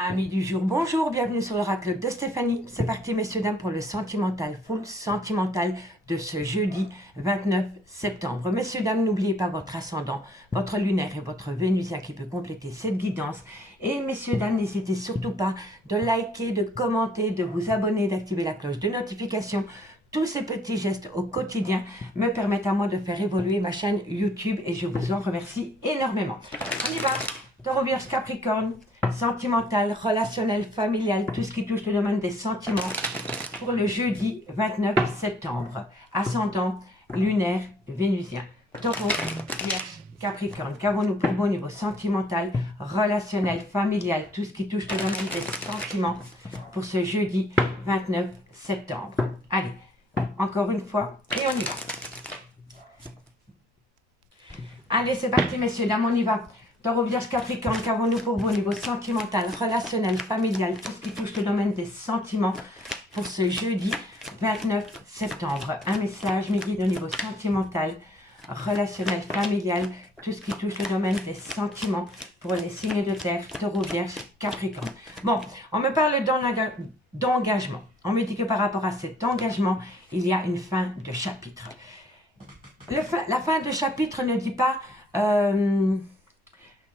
Amis du jour, bonjour, bienvenue sur l'oracle de Stéphanie. C'est parti messieurs, dames, pour le sentimental, full sentimental de ce jeudi 29 septembre. Messieurs, dames, n'oubliez pas votre ascendant, votre lunaire et votre vénusien qui peut compléter cette guidance. Et messieurs, dames, n'hésitez surtout pas de liker, de commenter, de vous abonner, d'activer la cloche de notification. Tous ces petits gestes au quotidien me permettent à moi de faire évoluer ma chaîne YouTube et je vous en remercie énormément. On y va. Taureau, Vierge, Capricorne, sentimental, relationnel, familial, tout ce qui touche le domaine des sentiments pour le jeudi 29 septembre. Ascendant, lunaire, vénusien. Taureau, Vierge, Capricorne, qu'avons-nous pour vous au niveau sentimental, relationnel, familial, tout ce qui touche le domaine des sentiments pour ce jeudi 29 septembre. Allez, encore une fois, et on y va. Allez, c'est parti, messieurs, dames, on y va. Taureau, Vierge, Capricorne, qu'avons-nous pour vous au niveau sentimental, relationnel, familial, tout ce qui touche le domaine des sentiments pour ce jeudi 29 septembre. Un message me guide au niveau sentimental, relationnel, familial, tout ce qui touche le domaine des sentiments pour les signes de terre, Taureau, Vierge, Capricorne. Bon, on me parle d'engagement. On me dit que par rapport à cet engagement, il y a une fin de chapitre. La fin de chapitre ne dit pas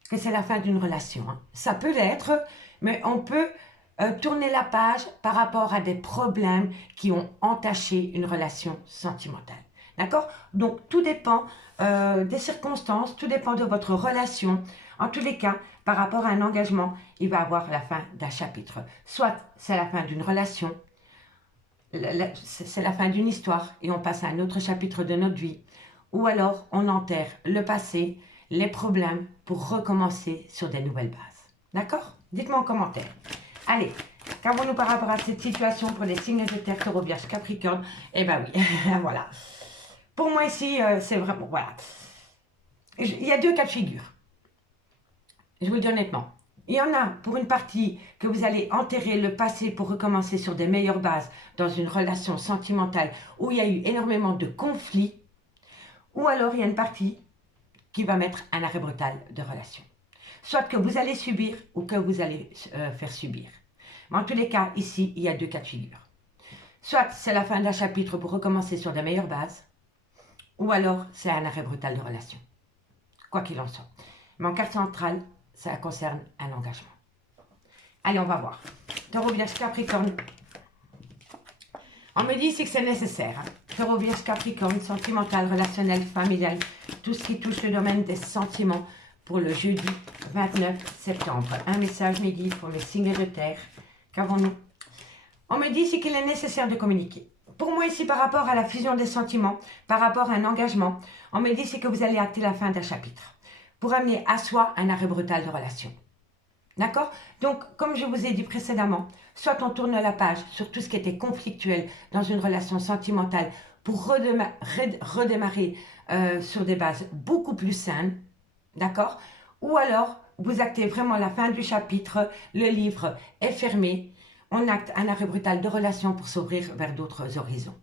que c'est la fin d'une relation. Ça peut l'être, mais on peut tourner la page par rapport à des problèmes qui ont entaché une relation sentimentale. D'accord? Donc, tout dépend des circonstances, tout dépend de votre relation. En tous les cas, par rapport à un engagement, il va avoir la fin d'un chapitre. Soit c'est la fin d'une relation, c'est la fin d'une histoire et on passe à un autre chapitre de notre vie. Ou alors, on enterre le passé, les problèmes pour recommencer sur des nouvelles bases. D'accord? Dites-moi en commentaire. Allez, qu'avons-nous par rapport à cette situation pour les signes de terre, Taureau, Vierge, Capricorne? Eh ben oui, voilà. Pour moi ici, c'est vraiment, voilà. Il y a deux cas de figure. Je vous le dis honnêtement. Il y en a pour une partie que vous allez enterrer le passé pour recommencer sur des meilleures bases dans une relation sentimentale où il y a eu énormément de conflits. Ou alors il y a une partie qui va mettre un arrêt brutal de relation. Soit que vous allez subir ou que vous allez faire subir. Mais en tous les cas, ici, il y a deux cas de figure. Soit c'est la fin d'un chapitre pour recommencer sur de meilleures bases, ou alors c'est un arrêt brutal de relation. Quoi qu'il en soit. Mais en carte centrale, ça concerne un engagement. Allez, on va voir. Taureau, Vierge, Capricorne. On me dit ici que c'est nécessaire. Taureau, Vierge, Capricorne, sentimental, relationnel, familial, tout ce qui touche le domaine des sentiments pour le jeudi 29 septembre. Un message me guide pour les signes de terre. Qu'avons-nous? On me dit ici qu'il est nécessaire de communiquer. Pour moi ici, par rapport à la fusion des sentiments, par rapport à un engagement, on me dit ici que vous allez acter la fin d'un chapitre pour amener à soi un arrêt brutal de relation. D'accord? Donc, comme je vous ai dit précédemment, soit on tourne la page sur tout ce qui était conflictuel dans une relation sentimentale pour redémarrer sur des bases beaucoup plus saines, d'accord? Ou alors, vous actez vraiment la fin du chapitre, le livre est fermé, on acte un arrêt brutal de relation pour s'ouvrir vers d'autres horizons.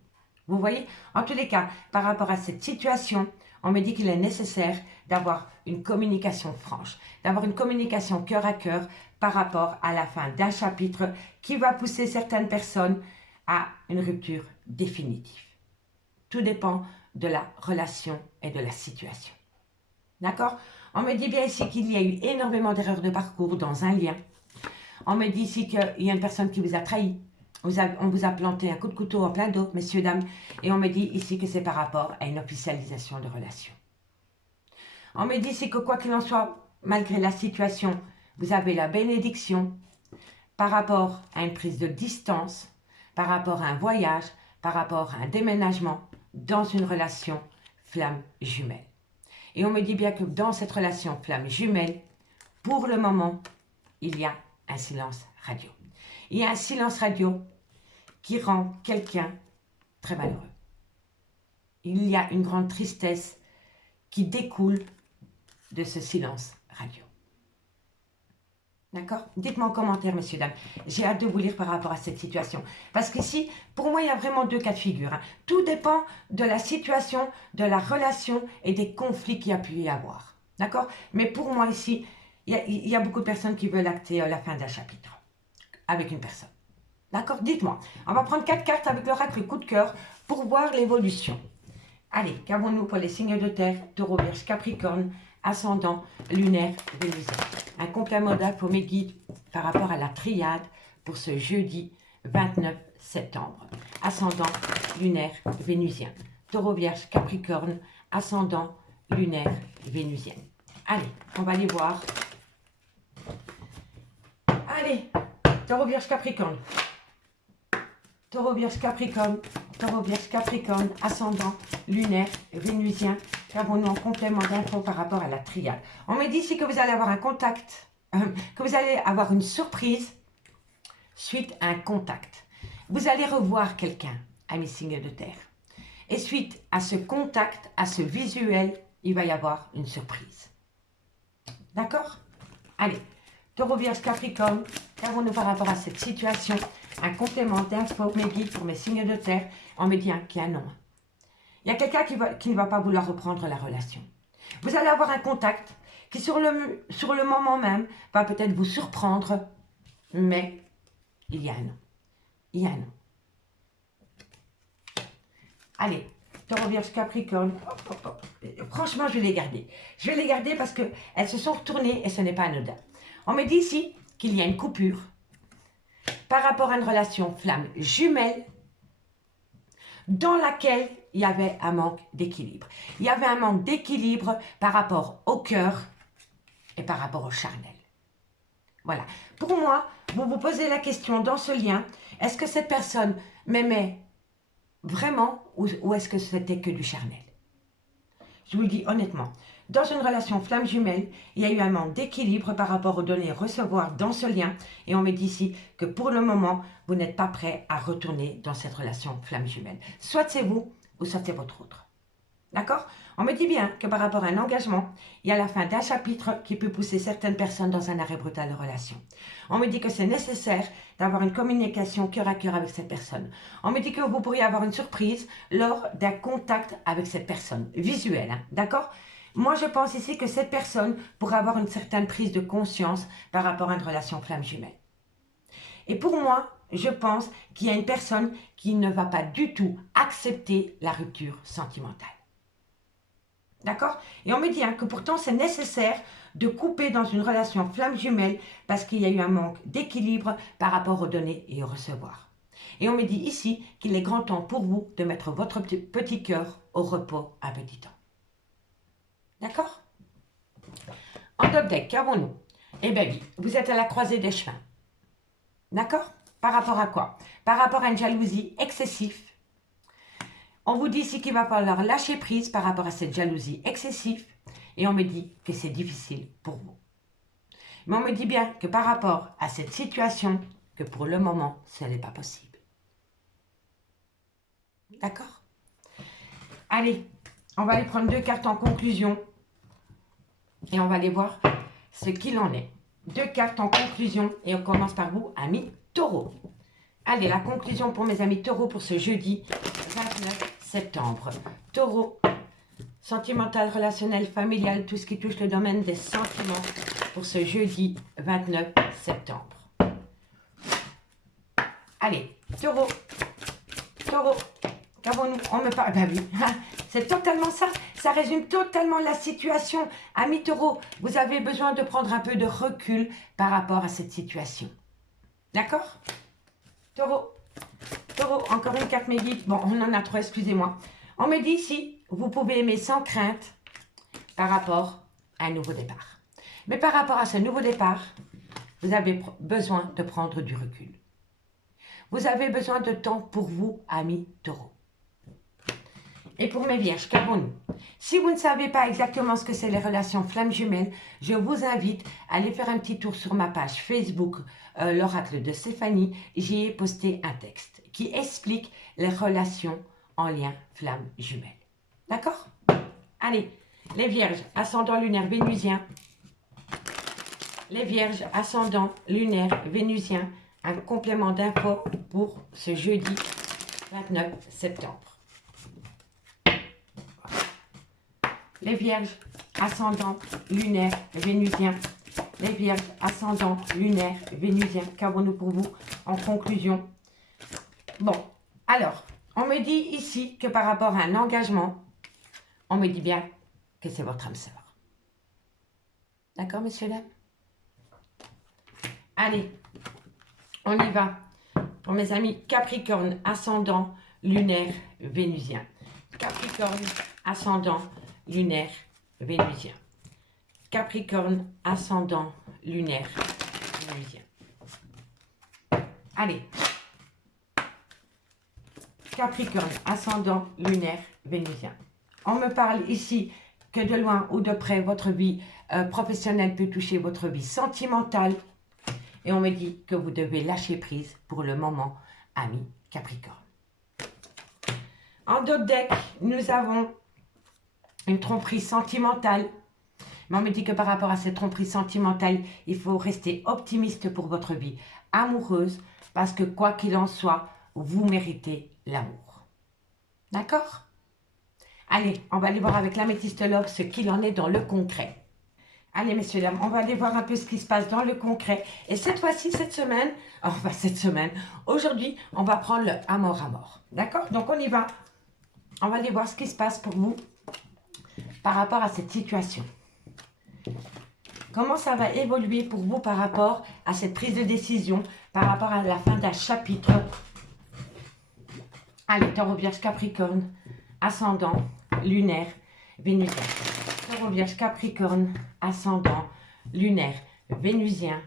Vous voyez? En tous les cas, par rapport à cette situation, on me dit qu'il est nécessaire d'avoir une communication franche, d'avoir une communication cœur à cœur par rapport à la fin d'un chapitre qui va pousser certaines personnes à une rupture définitive. Tout dépend de la relation et de la situation. D'accord? On me dit bien ici qu'il y a eu énormément d'erreurs de parcours dans un lien. On me dit ici qu'il y a une personne qui vous a trahi. On vous a planté un coup de couteau en plein dos, messieurs, dames, et on me dit ici que c'est par rapport à une officialisation de relation. On me dit ici que quoi qu'il en soit, malgré la situation, vous avez la bénédiction par rapport à une prise de distance, par rapport à un voyage, par rapport à un déménagement dans une relation flamme jumelle. Et on me dit bien que dans cette relation flamme jumelle, pour le moment, il y a un silence radio. Il y a un silence radio qui rend quelqu'un très malheureux. Il y a une grande tristesse qui découle de ce silence radio. D'accord? Dites-moi en commentaire, messieurs, dames. J'ai hâte de vous lire par rapport à cette situation. Parce qu'ici, pour moi, il y a vraiment deux cas de figure. Tout dépend de la situation, de la relation et des conflits qu'il y a pu y avoir. D'accord? Mais pour moi, ici, il y a beaucoup de personnes qui veulent acter la fin d'un chapitre avec une personne. D'accord? Dites-moi. On va prendre 4 cartes avec l'oracle coup de cœur pour voir l'évolution. Allez, qu'avons-nous pour les signes de terre, Taureau, Vierge, Capricorne, ascendant, lunaire, vénusien. Un complément d'infos mes guides par rapport à la triade pour ce jeudi 29 septembre. Ascendant, lunaire, vénusien. Taureau, Vierge, Capricorne, ascendant, lunaire, vénusien. Allez, on va les voir. Allez, Taureau, Vierge, Capricorne. Taureau, Vierge, Capricorne. Taureau, Vierge, Capricorne, ascendant, lunaire, vénusien. Qu'avons-nous en complément d'infos par rapport à la triade? On me dit ici que vous allez avoir un contact, que vous allez avoir une surprise suite à un contact. Vous allez revoir quelqu'un, amis signes de terre. Et suite à ce contact, à ce visuel, il va y avoir une surprise. D'accord? Allez, Taureau, Vierge, Capricorne, qu'avons-nous par rapport à cette situation? Un complément d'infos, mes guides pour mes signes de terre. On me dit qu'il y a un non. Il y a quelqu'un qui ne va pas vouloir reprendre la relation. Vous allez avoir un contact qui, sur le moment même, va peut-être vous surprendre, mais il y a un non. Il y a un non. Allez, Taureau, Vierge, Capricorne. Franchement, je vais les garder. Je vais les garder parce qu'elles se sont retournées et ce n'est pas anodin. On me dit ici qu'il y a une coupure par rapport à une relation flamme jumelle dans laquelle il y avait un manque d'équilibre. Il y avait un manque d'équilibre par rapport au cœur et par rapport au charnel. Voilà. Pour moi, vous vous posez la question dans ce lien, est-ce que cette personne m'aimait vraiment ou est-ce que c'était que du charnel? Je vous le dis honnêtement. Dans une relation flamme jumelle, il y a eu un manque d'équilibre par rapport aux données recevoir dans ce lien. Et on me dit ici que pour le moment, vous n'êtes pas prêt à retourner dans cette relation flamme jumelle. Soit c'est vous, ou soit c'est votre autre. D'accord? On me dit bien que par rapport à un engagement, il y a la fin d'un chapitre qui peut pousser certaines personnes dans un arrêt brutal de relation. On me dit que c'est nécessaire d'avoir une communication cœur à cœur avec cette personne. On me dit que vous pourriez avoir une surprise lors d'un contact avec cette personne, visuel, hein, d'accord? Moi, je pense ici que cette personne pourrait avoir une certaine prise de conscience par rapport à une relation flamme jumelle. Et pour moi, je pense qu'il y a une personne qui ne va pas du tout accepter la rupture sentimentale. D'accord? Et on me dit que pourtant c'est nécessaire de couper dans une relation flamme jumelle parce qu'il y a eu un manque d'équilibre par rapport aux données et au recevoir. Et on me dit ici qu'il est grand temps pour vous de mettre votre petit cœur au repos un petit temps. D'accord? En top deck, qu'avons-nous? Eh bien oui, vous êtes à la croisée des chemins. D'accord? Par rapport à quoi? Par rapport à une jalousie excessive. On vous dit ici qu'il va falloir lâcher prise par rapport à cette jalousie excessive. Et on me dit que c'est difficile pour vous. Mais on me dit bien que par rapport à cette situation, que pour le moment, ce n'est pas possible. D'accord? Allez, on va aller prendre 2 cartes en conclusion. Et on va aller voir ce qu'il en est. 2 cartes en conclusion. Et on commence par vous, amis taureaux. Allez, la conclusion pour mes amis taureaux pour ce jeudi 29 septembre. Taureau, sentimental, relationnel, familial, tout ce qui touche le domaine des sentiments pour ce jeudi 29 septembre. Allez, taureau, taureau, qu'avons-nous? On me parle, ben oui, c'est totalement ça, ça résume totalement la situation. Amis taureau, vous avez besoin de prendre un peu de recul par rapport à cette situation. D'accord? Taureau, taureau, encore une carte mes guides. Bon, on en a 3, excusez-moi. On me dit ici, vous pouvez aimer sans crainte par rapport à un nouveau départ. Mais par rapport à ce nouveau départ, vous avez besoin de prendre du recul. Vous avez besoin de temps pour vous, amis taureaux. Et pour mes vierges, qu'avons-nous? Si vous ne savez pas exactement ce que c'est les relations flammes jumelles, je vous invite à aller faire un petit tour sur ma page Facebook, l'oracle de Stéphanie. J'y ai posté un texte qui explique les relations en lien flammes jumelles. D'accord? Allez, les vierges, ascendant lunaire vénusien. Les vierges, ascendant lunaire vénusien. Un complément d'infos pour ce jeudi 29 septembre. Les vierges, ascendant lunaire vénusien. les Vierges, ascendant, lunaire, vénusien, qu'avons-nous pour vous en conclusion? Bon, alors, on me dit ici que par rapport à un engagement, on me dit bien que c'est votre âme sœur. D'accord, messieurs, dames? Allez, on y va. Pour mes amis Capricorne, ascendant, lunaire, vénusien. Capricorne, ascendant, lunaire, vénusien. Capricorne, ascendant, lunaire, vénusien. Allez. Capricorne, ascendant, lunaire, vénusien. On me parle ici que de loin ou de près, votre vie professionnelle peut toucher votre vie sentimentale. Et on me dit que vous devez lâcher prise pour le moment, ami Capricorne. En d'autres decks, nous avons une tromperie sentimentale. Mais on me dit que par rapport à cette tromperie sentimentale, il faut rester optimiste pour votre vie amoureuse. Parce que quoi qu'il en soit, vous méritez l'amour. D'accord? Allez, on va aller voir avec l'améthyste love ce qu'il en est dans le concret. Allez, messieurs, dames, on va aller voir un peu ce qui se passe dans le concret. Et cette fois-ci, aujourd'hui, on va prendre le à mort. D'accord? Donc, on y va. On va aller voir ce qui se passe pour vous par rapport à cette situation. Comment ça va évoluer pour vous par rapport à cette prise de décision, par rapport à la fin d'un chapitre. Allez, Taureau, Vierge, Capricorne, ascendant, lunaire, vénusien. Taureau, Vierge, Capricorne, ascendant, lunaire, vénusien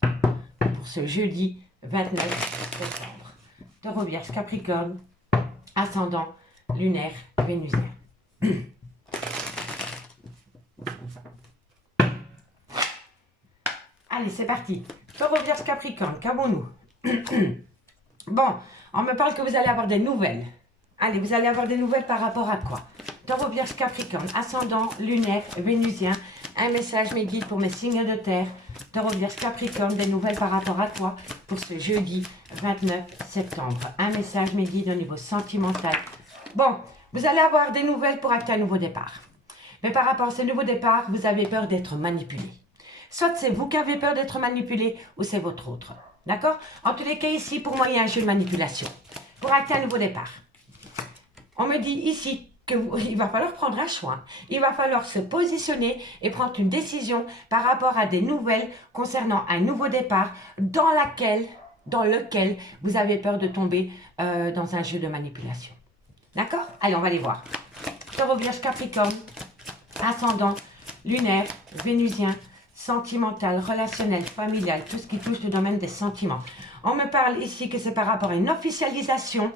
pour ce jeudi 29 septembre. Taureau, Vierge, Capricorne, ascendant, lunaire, vénusien. Allez, c'est parti. Taureau, Vierge, Capricorne, qu'avons-nous? Bon, on me parle que vous allez avoir des nouvelles. Allez, vous allez avoir des nouvelles par rapport à quoi? Taureau, Vierge, Capricorne, ascendant, lunaire, vénusien. Un message, mes guides, pour mes signes de terre. Taureau, Vierge, Capricorne, des nouvelles par rapport à quoi pour ce jeudi 29 septembre? Un message, mes guides, au niveau sentimental. Bon, vous allez avoir des nouvelles pour acter un nouveau départ. Mais par rapport à ce nouveau départ, vous avez peur d'être manipulé. Soit c'est vous qui avez peur d'être manipulé ou c'est votre autre. D'accord? En tous les cas, ici, pour moi, il y a un jeu de manipulation. Pour acter un nouveau départ. On me dit ici qu'il va falloir prendre un choix. Il va falloir se positionner et prendre une décision par rapport à des nouvelles concernant un nouveau départ dans lequel vous avez peur de tomber dans un jeu de manipulation. D'accord? Allez, on va les voir. Taureau, Vierge, Capricorne, ascendant, lunaire, vénusien, sentimental, relationnel, familial, tout ce qui touche le domaine des sentiments. On me parle ici que c'est par rapport à une officialisation.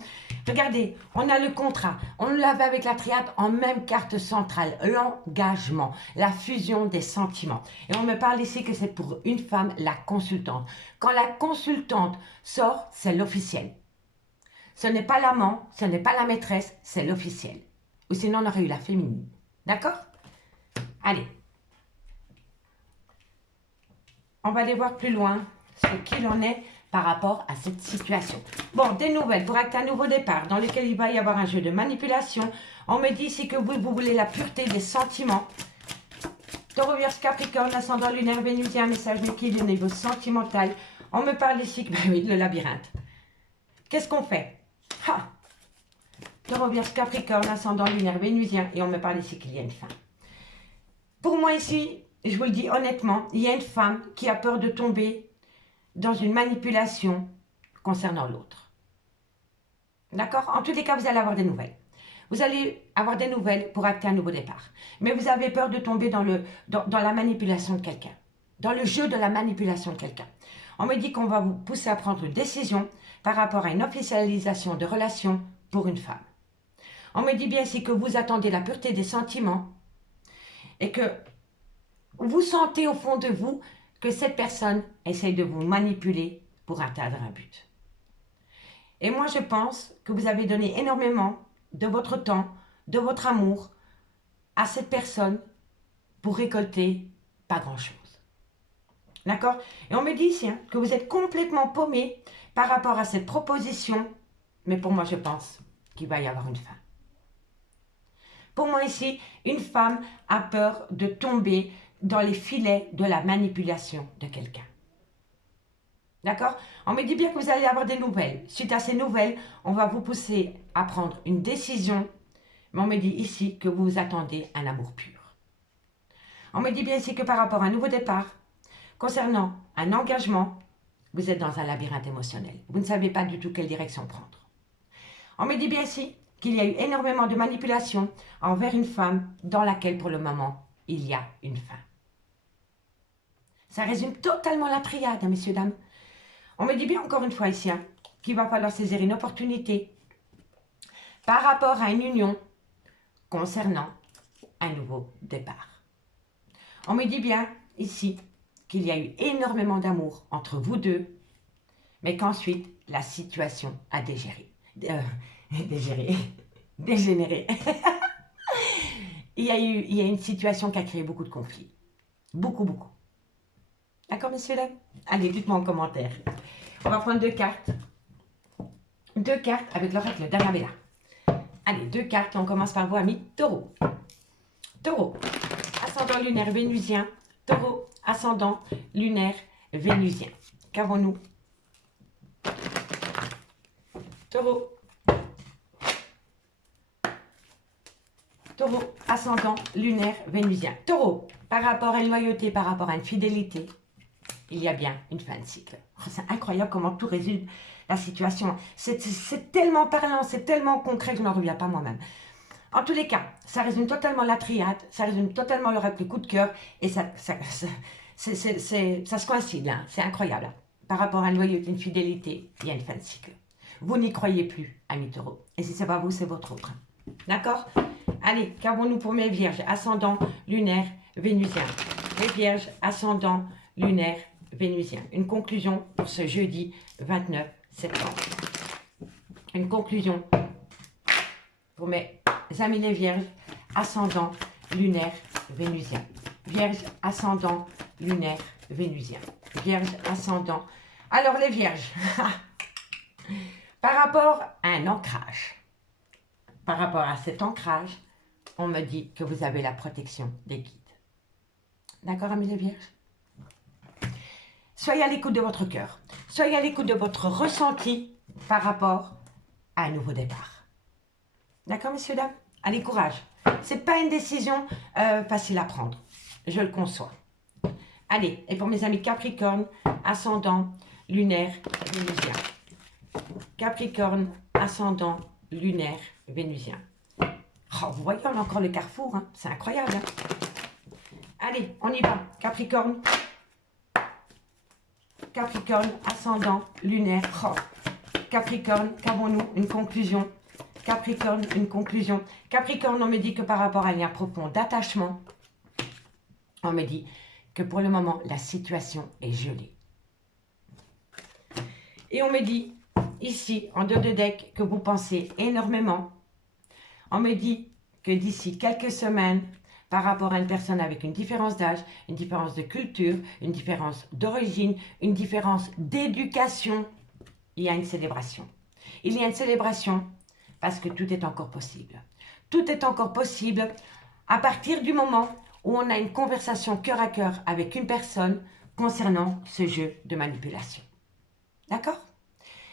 Regardez, on a le contrat. On l'avait avec la triade en même carte centrale. L'engagement, la fusion des sentiments. Et on me parle ici que c'est pour une femme, la consultante. Quand la consultante sort, c'est l'officiel. Ce n'est pas l'amant, ce n'est pas la maîtresse, c'est l'officiel. Ou sinon, on aurait eu la féminine. D'accord? Allez. On va aller voir plus loin ce qu'il en est par rapport à cette situation. Bon, des nouvelles pour acter un nouveau départ dans lequel il va y avoir un jeu de manipulation. On me dit ici que vous voulez la pureté des sentiments. Taureau, Vierge, Capricorne, ascendant lunaire, vénusien, message qui est au niveau sentimental. On me parle ici que, ben oui, le labyrinthe. Qu'est-ce qu'on fait? Taureau, Vierge, Capricorne, ascendant lunaire, vénusien. Et on me parle ici qu'il y a une fin. Pour moi ici, je vous le dis honnêtement, il y a une femme qui a peur de tomber dans une manipulation concernant l'autre. D'accord? En tous les cas, vous allez avoir des nouvelles. Vous allez avoir des nouvelles pour acter un nouveau départ. Mais vous avez peur de tomber dans la manipulation de quelqu'un. Dans le jeu de la manipulation de quelqu'un. On me dit qu'on va vous pousser à prendre une décision par rapport à une officialisation de relation pour une femme. On me dit bien ici que vous attendez la pureté des sentiments et que vous sentez au fond de vous que cette personne essaye de vous manipuler pour atteindre un but. Et moi, je pense que vous avez donné énormément de votre temps, de votre amour à cette personne pour récolter pas grand-chose. D'accord? Et on me dit ici que vous êtes complètement paumé par rapport à cette proposition, mais pour moi, je pense qu'il va y avoir une fin. Pour moi ici, une femme a peur de tomber dans les filets de la manipulation de quelqu'un. D'accord? On me dit bien que vous allez avoir des nouvelles. Suite à ces nouvelles, on va vous pousser à prendre une décision. Mais on me dit ici que vous vous attendez à un amour pur. On me dit bien ici que par rapport à un nouveau départ, concernant un engagement, vous êtes dans un labyrinthe émotionnel. Vous ne savez pas du tout quelle direction prendre. On me dit bien ici qu'il y a eu énormément de manipulation envers une femme dans laquelle pour le moment, il y a une fin. Ça résume totalement la triade, hein, messieurs, dames. On me dit bien encore une fois ici qu'il va falloir saisir une opportunité par rapport à une union concernant un nouveau départ. On me dit bien ici qu'il y a eu énormément d'amour entre vous deux, mais qu'ensuite la situation a dégénéré. il y a une situation qui a créé beaucoup de conflits. Beaucoup. D'accord, messieurs, dames? Allez, dites-moi en commentaire. On va prendre 2 cartes. 2 cartes avec l'oracle d'Annabella. Allez, 2 cartes. On commence par vous, amis Taureau. Taureau, ascendant lunaire vénusien. Taureau, ascendant lunaire vénusien. Qu'avons-nous? Taureau. Taureau, ascendant lunaire vénusien. Taureau, par rapport à une loyauté, par rapport à une fidélité, il y a bien une fin de cycle. Oh, c'est incroyable comment tout résume la situation. C'est tellement parlant, c'est tellement concret que je n'en reviens pas moi-même. En tous les cas, ça résume totalement la triade, ça résume totalement le coup de cœur et ça se coïncide, hein, c'est incroyable. Par rapport à une loyauté, une fidélité, il y a une fin de cycle. Vous n'y croyez plus, amis Taureau. Et si ce n'est pas vous, c'est votre autre. D'accord? Allez, qu'avons-nous pour mes vierges? Ascendant lunaire vénusien. Les vierges, ascendant lunaire vénusien. Une conclusion pour ce jeudi 29 septembre. Une conclusion pour mes amis les vierges, ascendant lunaire vénusien. Vierge, ascendant lunaire vénusien. Vierge, ascendant. Alors les vierges, par rapport à un ancrage, par rapport à cet ancrage, on me dit que vous avez la protection des guides. D'accord, amis les vierges? Soyez à l'écoute de votre cœur. Soyez à l'écoute de votre ressenti par rapport à un nouveau départ. D'accord, messieurs, dames? Allez, courage. Ce n'est pas une décision facile à prendre. Je le conçois. Allez, et pour mes amis Capricorne, ascendant, lunaire, vénusien. Capricorne, ascendant, lunaire, vénusien. Oh, vous voyez, on a encore le carrefour. Hein? C'est incroyable. Hein? Allez, on y va. Capricorne. Capricorne, ascendant, lunaire. Oh. Capricorne, qu'avons-nous? Une conclusion. Capricorne, une conclusion. Capricorne, on me dit que par rapport à un lien profond d'attachement, on me dit que pour le moment, la situation est gelée. Et on me dit, ici, en 2 de deck, que vous pensez énormément. On me dit que d'ici quelques semaines, par rapport à une personne avec une différence d'âge, une différence de culture, une différence d'origine, une différence d'éducation, il y a une célébration. Il y a une célébration parce que tout est encore possible. Tout est encore possible à partir du moment où on a une conversation cœur à cœur avec une personne concernant ce jeu de manipulation. D'accord?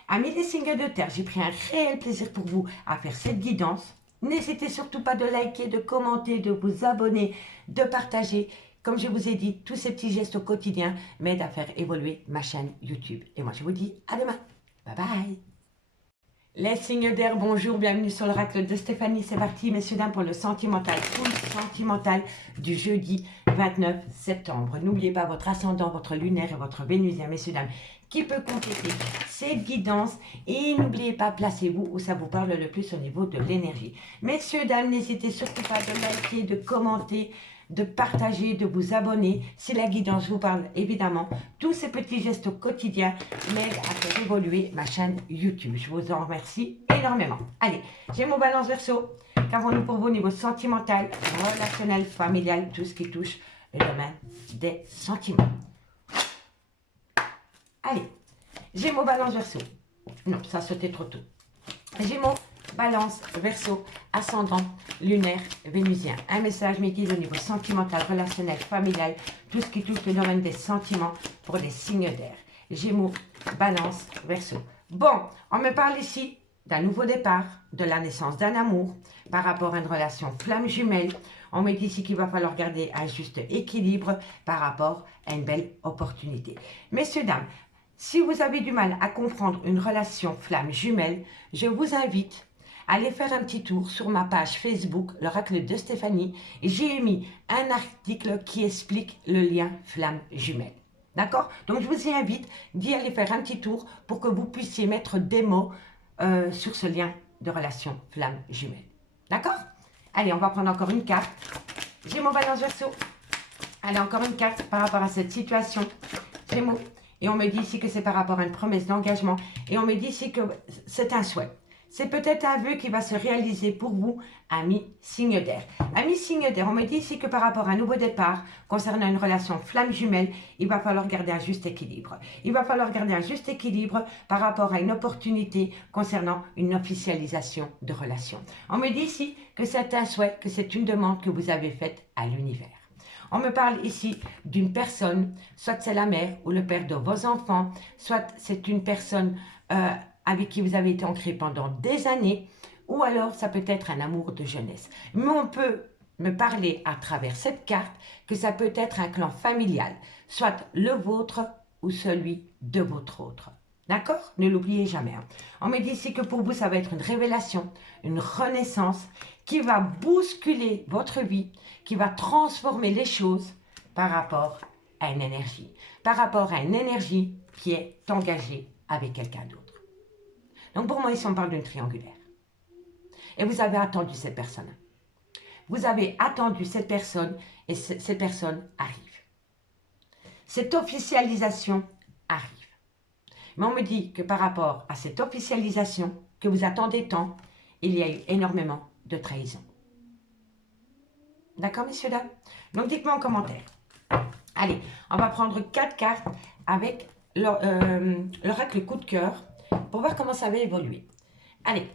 Amis des signes de terre, j'ai pris un réel plaisir pour vous à faire cette guidance. N'hésitez surtout pas de liker, de commenter, de vous abonner, de partager. Comme je vous ai dit, tous ces petits gestes au quotidien m'aident à faire évoluer ma chaîne YouTube. Et moi, je vous dis à demain. Bye bye. Les signes d'air, bonjour, bienvenue sur l'oracle de Stéphanie. C'est parti, messieurs, dames, pour le sentimental, full sentimental du jeudi 29 septembre. N'oubliez pas votre ascendant, votre lunaire et votre vénusien, messieurs, dames, qui peut compléter cette guidance. Et n'oubliez pas, placez-vous où ça vous parle le plus au niveau de l'énergie. Messieurs, dames, n'hésitez surtout pas de liker, de commenter, de partager, de vous abonner. Si la guidance vous parle, évidemment, tous ces petits gestes au quotidien m'aident à faire évoluer ma chaîne YouTube. Je vous en remercie énormément. Allez, j'ai mon balance verso. Qu'avons-nous pour vous au niveau sentimental, relationnel, familial, tout ce qui touche le domaine des sentiments. Allez, j'ai mon balance verso. Non, ça sautait trop tôt. J'ai mon Balance, Verseau, ascendant, lunaire, vénusien. Un message mes guides au niveau sentimental, relationnel, familial, tout ce qui touche le domaine des sentiments pour les signes d'air. Gémeaux, Balance, Verseau. Bon, on me parle ici d'un nouveau départ, de la naissance d'un amour, par rapport à une relation flamme jumelle. On me dit ici qu'il va falloir garder un juste équilibre par rapport à une belle opportunité. Messieurs, dames, si vous avez du mal à comprendre une relation flamme jumelle, je vous invite à aller faire un petit tour sur ma page Facebook, l'oracle de Stéphanie. J'ai mis un article qui explique le lien flamme jumelle. D'accord? Donc, je vous y invite d'y aller faire un petit tour pour que vous puissiez mettre des mots sur ce lien de relation flamme jumelle. D'accord? Allez, on va prendre encore une carte. Gémeaux, Balance, Verseau. Allez, encore une carte par rapport à cette situation. Gémeaux. Et on me dit ici que c'est par rapport à une promesse d'engagement. Et on me dit ici que c'est un souhait. C'est peut-être un vœu qui va se réaliser pour vous, ami signe d'air. Ami signe d'air, on me dit ici que par rapport à un nouveau départ, concernant une relation flamme jumelle, il va falloir garder un juste équilibre. Il va falloir garder un juste équilibre par rapport à une opportunité concernant une officialisation de relation. On me dit ici que c'est un souhait, que c'est une demande que vous avez faite à l'univers. On me parle ici d'une personne, soit c'est la mère ou le père de vos enfants, soit c'est une personne avec qui vous avez été ancré pendant des années, ou alors ça peut être un amour de jeunesse. Mais on peut me parler à travers cette carte que ça peut être un clan familial, soit le vôtre ou celui de votre autre. D'accord? Ne l'oubliez jamais. Hein. On me dit ici que pour vous, ça va être une révélation, une renaissance qui va bousculer votre vie, qui va transformer les choses par rapport à une énergie. Par rapport à une énergie qui est engagée avec quelqu'un d'autre. Donc pour moi, ici, on parle d'une triangulaire. Et vous avez attendu cette personne. Vous avez attendu cette personne et cette personne arrive. Cette officialisation arrive. Mais on me dit que par rapport à cette officialisation que vous attendez tant, il y a eu énormément de trahison. D'accord, messieurs, dames? Donc, dites-moi en commentaire. Allez, on va prendre 4 cartes avec l'oracle coup de cœur pour voir comment ça va évoluer. Allez,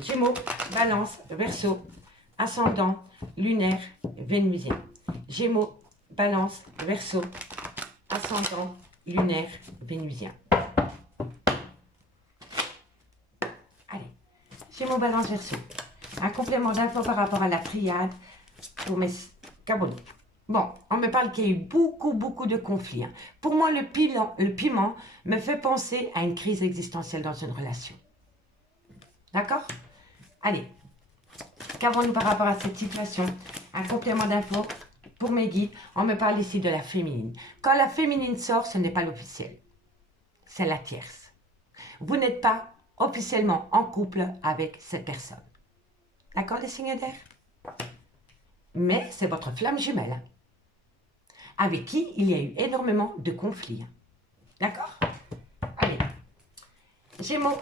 Gémeaux, Balance, Verseau, ascendant, lunaire, vénusien. Gémeaux, Balance, Verseau, ascendant, lunaire, vénusien. Allez, Gémeaux, Balance, Verseau. Un complément d'info par rapport à la triade pour mes cabonnets. Bon, on me parle qu'il y a eu beaucoup de conflits. Hein. Pour moi, le piment me fait penser à une crise existentielle dans une relation. D'accord? Allez, qu'avons-nous par rapport à cette situation? Un complément d'info pour mes guides. On me parle ici de la féminine. Quand la féminine sort, ce n'est pas l'officiel. C'est la tierce. Vous n'êtes pas officiellement en couple avec cette personne. D'accord, les signes d'air? Mais c'est votre flamme jumelle. Hein, avec qui il y a eu énormément de conflits. D'accord? Allez. Gémeaux,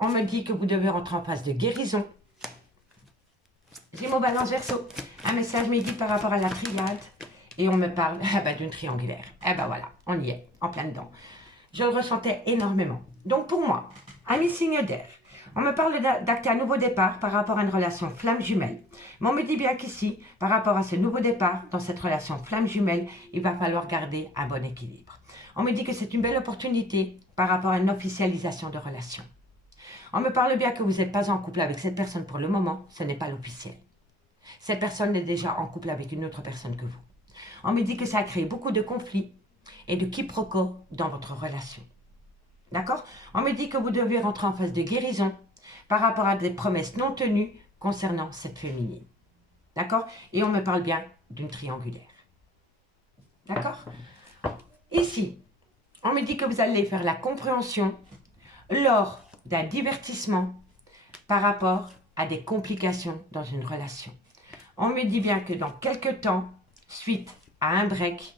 on me dit que vous devez rentrer en phase de guérison. Gémeaux, Balance, Verseau. Un message midi par rapport à la triade. Et on me parle d'une triangulaire. Eh ben voilà, on y est, en plein dedans. Je le ressentais énormément. Donc pour moi, ami signe d'air, on me parle d'acter un nouveau départ par rapport à une relation flamme jumelle. Mais on me dit bien qu'ici, par rapport à ce nouveau départ, dans cette relation flamme jumelle, il va falloir garder un bon équilibre. On me dit que c'est une belle opportunité par rapport à une officialisation de relation. On me parle bien que vous n'êtes pas en couple avec cette personne pour le moment, ce n'est pas l'officiel. Cette personne est déjà en couple avec une autre personne que vous. On me dit que ça a créé beaucoup de conflits et de quiproquos dans votre relation. D'accord? On me dit que vous devez rentrer en phase de guérison par rapport à des promesses non tenues concernant cette féminine. D'accord? Et on me parle bien d'une triangulaire. D'accord? Ici, on me dit que vous allez faire la compréhension lors d'un divertissement par rapport à des complications dans une relation. On me dit bien que dans quelques temps, suite à un break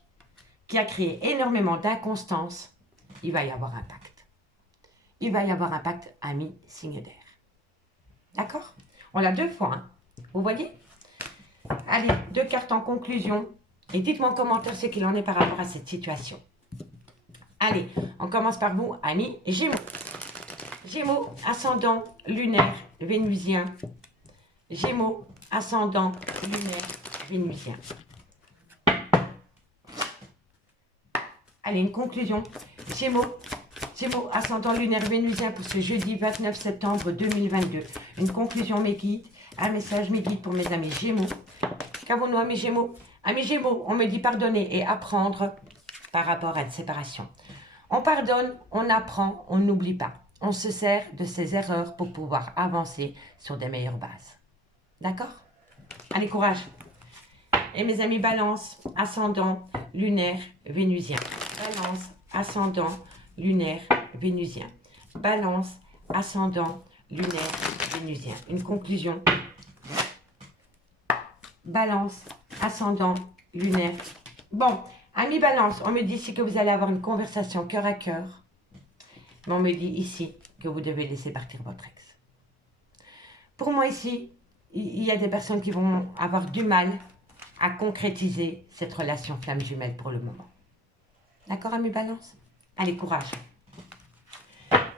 qui a créé énormément d'inconstance, il va y avoir un pacte. Il va y avoir un pacte ami signe d'air. D'accord? On l'a 2 fois, hein? Vous voyez? Allez, 2 cartes en conclusion. Et dites-moi en commentaire ce qu'il en est par rapport à cette situation. Allez, on commence par vous, amis Gémeaux. Gémeaux, ascendant lunaire vénusien. Gémeaux, ascendant lunaire vénusien. Allez, une conclusion. Gémeaux, Gémeaux, ascendant lunaire vénusien pour ce jeudi 29 septembre 2022. Une conclusion, mes guides. Un message, mes guides, pour mes amis Gémeaux. Qu'avons-nous, amis Gémeaux? Amis Gémeaux, on me dit pardonner et apprendre par rapport à une séparation. On pardonne, on apprend, on n'oublie pas. On se sert de ses erreurs pour pouvoir avancer sur des meilleures bases. D'accord? Allez, courage. Et mes amis Balance, ascendant lunaire vénusien. Balance, ascendant lunaire vénusien. Balance, ascendant lunaire vénusien. Une conclusion. Balance, ascendant lunaire. Bon, amis Balance, on me dit ici que vous allez avoir une conversation cœur à cœur. Mais on me dit ici que vous devez laisser partir votre ex. Pour moi ici, il y a des personnes qui vont avoir du mal à concrétiser cette relation flamme jumelle pour le moment. D'accord, amis Balance? Allez, courage.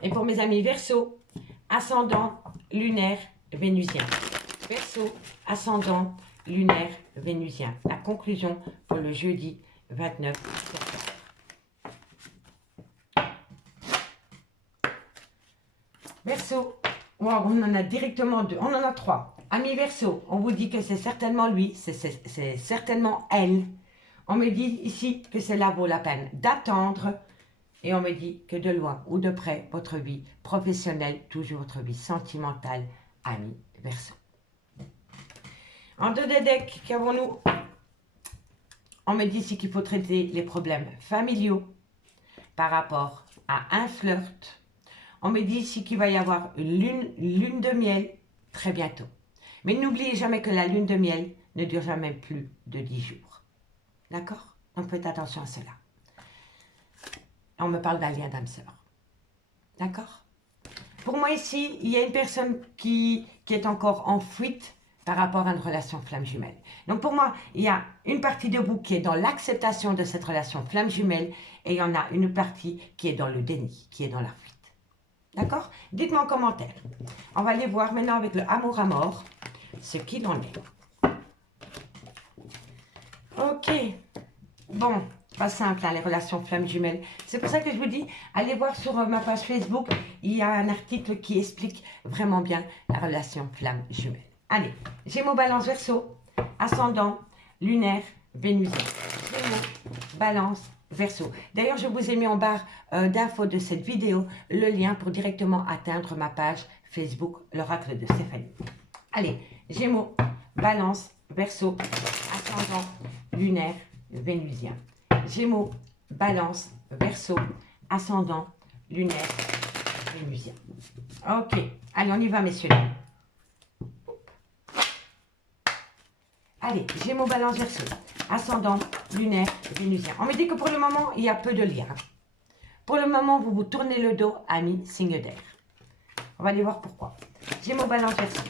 Et pour mes amis Verseau, ascendant lunaire vénusien. Verseau, ascendant lunaire vénusien. La conclusion pour le jeudi 29 septembre. Verseau, wow, on en a directement deux, on en a trois. Amis Verseau, on vous dit que c'est certainement lui, c'est certainement elle. On me dit ici que cela vaut la peine d'attendre. Et on me dit que de loin ou de près, votre vie professionnelle, toujours votre vie sentimentale, amis Verseau. En deux des decks, qu'avons-nous? On me dit ici qu'il faut traiter les problèmes familiaux par rapport à un flirt. On me dit ici qu'il va y avoir une lune de miel très bientôt. Mais n'oubliez jamais que la lune de miel ne dure jamais plus de 10 jours. D'accord? Donc faites attention à cela. On me parle d'un lien d'âme sœur. D'accord? Pour moi ici, il y a une personne qui est encore en fuite par rapport à une relation flamme jumelle. Donc pour moi, il y a une partie de vous qui est dans l'acceptation de cette relation flamme jumelle et il y en a une partie qui est dans le déni, qui est dans la fuite. D'accord? Dites-moi en commentaire. On va aller voir maintenant avec le amour à mort ce qu'il en est. Ok. Bon, pas simple, hein, les relations flammes jumelles. C'est pour ça que je vous dis, allez voir sur ma page Facebook, il y a un article qui explique vraiment bien la relation flamme jumelle. Allez, Gémeaux, Balance, Verseau, ascendant, lunaire, vénusien. Gémeaux, Balance, Verseau. D'ailleurs, je vous ai mis en barre d'infos de cette vidéo le lien pour directement atteindre ma page Facebook, l'oracle de Stéphanie. Allez, Gémeaux, Balance, Verseau, ascendant, lunaire, vénusien. Gémeaux, Balance, Verseau, ascendant, lunaire, vénusien. Ok, allez, on y va, messieurs. Allez, Gémeaux, Balance, Verseau, ascendant, lunaire, vénusien. On me dit que pour le moment, il y a peu de liens. Pour le moment, vous vous tournez le dos, amis, signe d'air. On va aller voir pourquoi. Gémeaux, Balance, Verseau.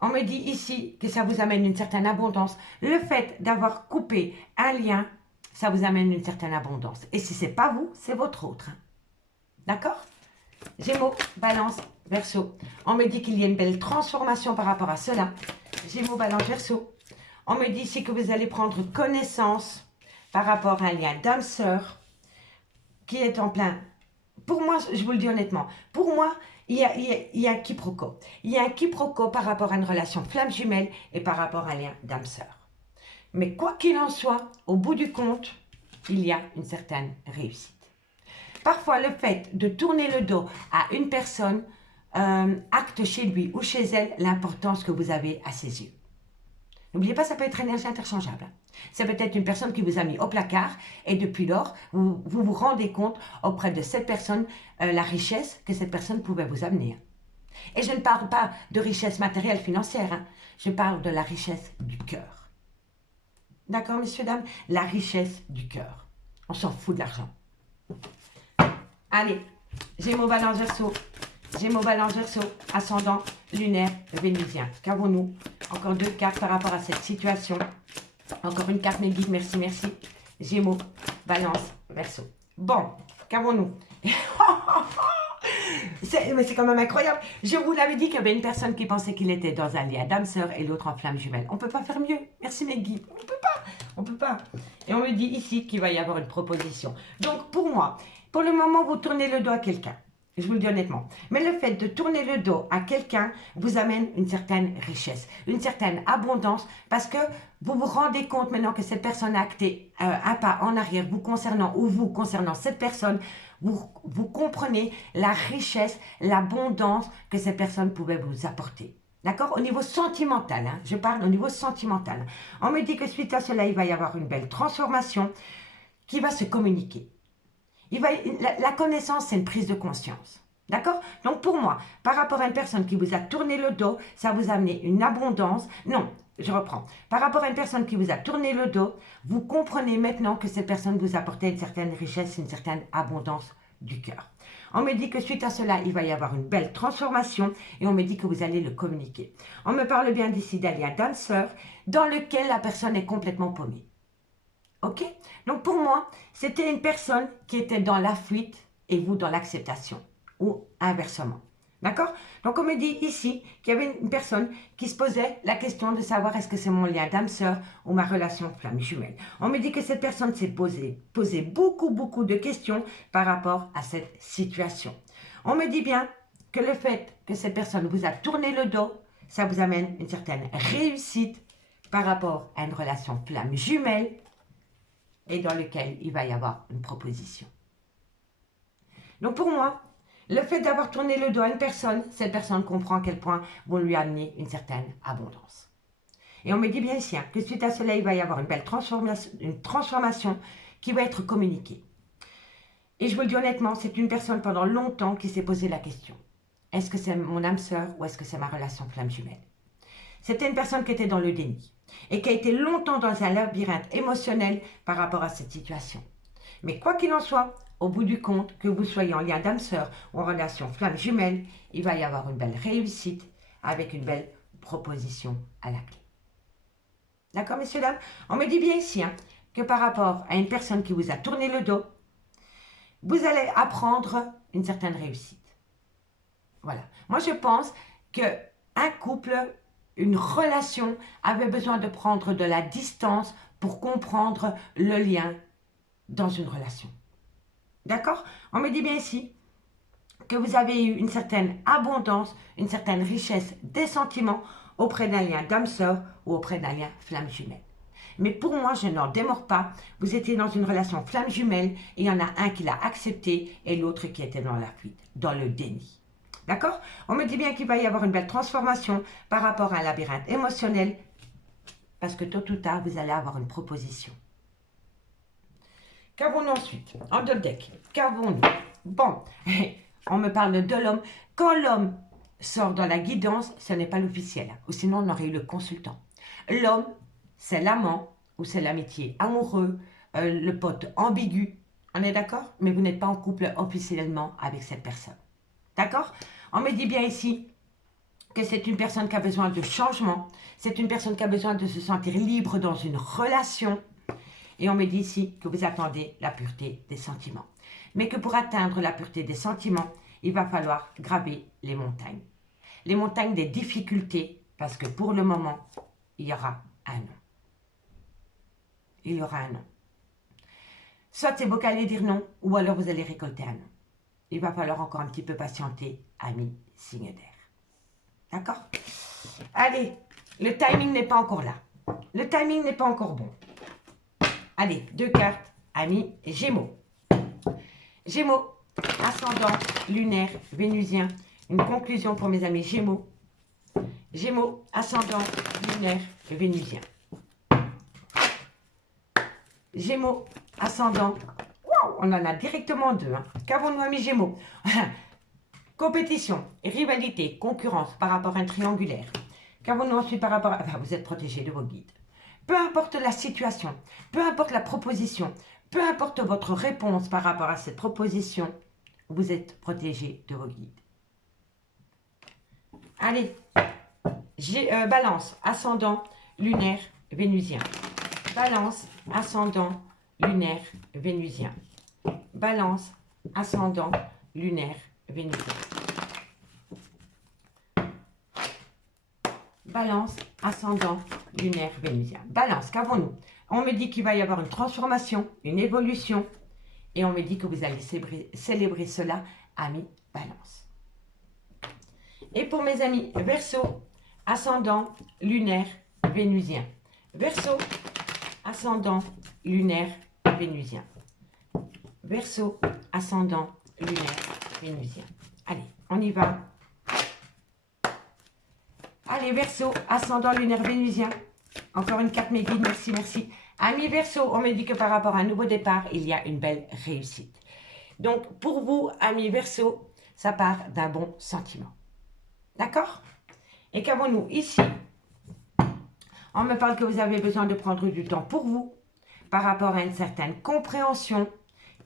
On me dit ici que ça vous amène une certaine abondance. Le fait d'avoir coupé un lien, ça vous amène une certaine abondance. Et si ce n'est pas vous, c'est votre autre. D'accord? Gémeaux, Balance, Verseau. On me dit qu'il y a une belle transformation par rapport à cela. Gémeaux, Balance, Verseau. On me dit ici que vous allez prendre connaissance par rapport à un lien d'âme sœur qui est en plein. Pour moi, je vous le dis honnêtement, pour moi, il y a un quiproquo. Il y a un quiproquo par rapport à une relation flamme jumelle et par rapport à un lien d'âme sœur. Mais quoi qu'il en soit, au bout du compte, il y a une certaine réussite. Parfois, le fait de tourner le dos à une personne acte chez lui ou chez elle l'importance que vous avez à ses yeux. N'oubliez pas, ça peut être énergie interchangeable. C'est peut-être une personne qui vous a mis au placard et depuis lors, vous vous rendez compte auprès de cette personne la richesse que cette personne pouvait vous amener. Et je ne parle pas de richesse matérielle financière, hein. Je parle de la richesse du cœur. D'accord, messieurs, dames? La richesse du cœur. On s'en fout de l'argent. Allez, Gémeaux, Balance, Verseau. Gémeaux, Balance, Verseau, ascendant, lunaire, vénusien. Qu'avons-nous? Encore deux cartes par rapport à cette situation. Encore une carte, mes guides, merci, merci. Gémeaux, Balance, Verseau. Bon, qu'avons-nous? Mais c'est quand même incroyable. Je vous l'avais dit qu'il y avait une personne qui pensait qu'il était dans un lien d'âme-sœur et l'autre en flamme jumelle. On ne peut pas faire mieux. Merci mes guides. On ne peut pas. On ne peut pas. Et on me dit ici qu'il va y avoir une proposition. Donc pour moi, pour le moment, vous tournez le dos à quelqu'un. Je vous le dis honnêtement. Mais le fait de tourner le dos à quelqu'un vous amène une certaine richesse, une certaine abondance, parce que vous vous rendez compte maintenant que cette personne a acté un pas en arrière vous concernant ou vous concernant cette personne. Vous comprenez la richesse, l'abondance que cette personne pouvait vous apporter. D'accord? Au niveau sentimental, hein, je parle au niveau sentimental. On me dit que suite à cela, il va y avoir une belle transformation qui va se communiquer. La connaissance, c'est une prise de conscience. D'accord? Donc pour moi, par rapport à une personne qui vous a tourné le dos, ça vous a amené une abondance. Non, je reprends. Par rapport à une personne qui vous a tourné le dos, vous comprenez maintenant que cette personne vous apportait une certaine richesse, une certaine abondance du cœur. On me dit que suite à cela, il va y avoir une belle transformation et on me dit que vous allez le communiquer. On me parle bien d'ici d'un lien d'âme-sœur dans lequel la personne est complètement paumée. Ok? Donc pour moi, c'était une personne qui était dans la fuite et vous dans l'acceptation. Ou inversement. D'accord? Donc on me dit ici qu'il y avait une personne qui se posait la question de savoir est-ce que c'est mon lien d'âme-sœur ou ma relation flamme jumelle. On me dit que cette personne s'est posé beaucoup de questions par rapport à cette situation. On me dit bien que le fait que cette personne vous a tourné le dos, ça vous amène une certaine réussite par rapport à une relation flamme jumelle et dans lequel il va y avoir une proposition. Donc pour moi, le fait d'avoir tourné le dos à une personne, cette personne comprend à quel point vous lui amenez une certaine abondance. Et on me dit bien ici que suite à cela, il va y avoir une belle transformation qui va être communiquée. Et je vous le dis honnêtement, c'est une personne pendant longtemps qui s'est posé la question. Est-ce que c'est mon âme sœur ou est-ce que c'est ma relation flamme jumelle? C'était une personne qui était dans le déni et qui a été longtemps dans un labyrinthe émotionnel par rapport à cette situation. Mais quoi qu'il en soit, au bout du compte, que vous soyez en lien d'âme sœur ou en relation flamme jumelle, il va y avoir une belle réussite avec une belle proposition à la clé. D'accord, messieurs, dames? On me dit bien ici que par rapport à une personne qui vous a tourné le dos, vous allez apprendre une certaine réussite. Voilà. Moi, je pense qu'un couple, une relation, avait besoin de prendre de la distance pour comprendre le lien dans une relation. D'accord? On me dit bien ici que vous avez eu une certaine abondance, une certaine richesse des sentiments auprès d'un lien d'âme sœur ou auprès d'un lien flamme jumelle. Mais pour moi, je n'en démords pas. Vous étiez dans une relation flamme jumelle et il y en a un qui l'a accepté et l'autre qui était dans la fuite, dans le déni. D'accord? On me dit bien qu'il va y avoir une belle transformation par rapport à un labyrinthe émotionnel parce que tôt ou tard, vous allez avoir une proposition. Qu'avons-nous ensuite? En deux deck, qu'avons-nous? Bon, on me parle de l'homme. Quand l'homme sort dans la guidance, ce n'est pas l'officiel, ou sinon on aurait eu le consultant. L'homme, c'est l'amant, ou c'est l'amitié amoureux, le pote ambigu, on est d'accord? Mais vous n'êtes pas en couple officiellement avec cette personne. D'accord? On me dit bien ici que c'est une personne qui a besoin de changement, c'est une personne qui a besoin de se sentir libre dans une relation. Et on me dit ici que vous attendez la pureté des sentiments. Mais que pour atteindre la pureté des sentiments, il va falloir graver les montagnes. Les montagnes des difficultés, parce que pour le moment, il y aura un non. Il y aura un non. Soit c'est vous qui allez dire non, ou alors vous allez récolter un non. Il va falloir encore un petit peu patienter, amis signe d'air. D'accord? Allez, le timing n'est pas encore là. Le timing n'est pas encore bon. Allez, deux cartes, amis Gémeaux. Gémeaux, ascendant, lunaire, vénusien. Une conclusion pour mes amis Gémeaux. Gémeaux, ascendant, lunaire, vénusien. Gémeaux, ascendant. Wow, on en a directement deux. Qu'avons-nous, amis Gémeaux? Compétition, rivalité, concurrence par rapport à un triangulaire. Qu'avons-nous ensuite par rapport à... Enfin, vous êtes protégé de vos guides. Peu importe la situation, peu importe la proposition, peu importe votre réponse par rapport à cette proposition, vous êtes protégé de vos guides. Allez, Balance, ascendant, lunaire, vénusien. Balance, ascendant, lunaire, vénusien. Balance, ascendant, lunaire, vénusien. Balance, ascendant, lunaire, vénusien. Balance, qu'avons-nous? On me dit qu'il va y avoir une transformation, une évolution. Et on me dit que vous allez célébrer cela, amis Balance. Et pour mes amis Verseau, ascendant, lunaire, vénusien. Verseau, ascendant, lunaire, vénusien. Verseau, ascendant, lunaire, vénusien. Allez, on y va. Allez, Verseau, ascendant, lunaire, vénusien. Encore une carte, mes guides, merci, merci. Amis Verseau, on me dit que par rapport à un nouveau départ, il y a une belle réussite. Donc, pour vous, amis Verseau, ça part d'un bon sentiment. D'accord? Et qu'avons-nous ici? On me parle que vous avez besoin de prendre du temps pour vous, par rapport à une certaine compréhension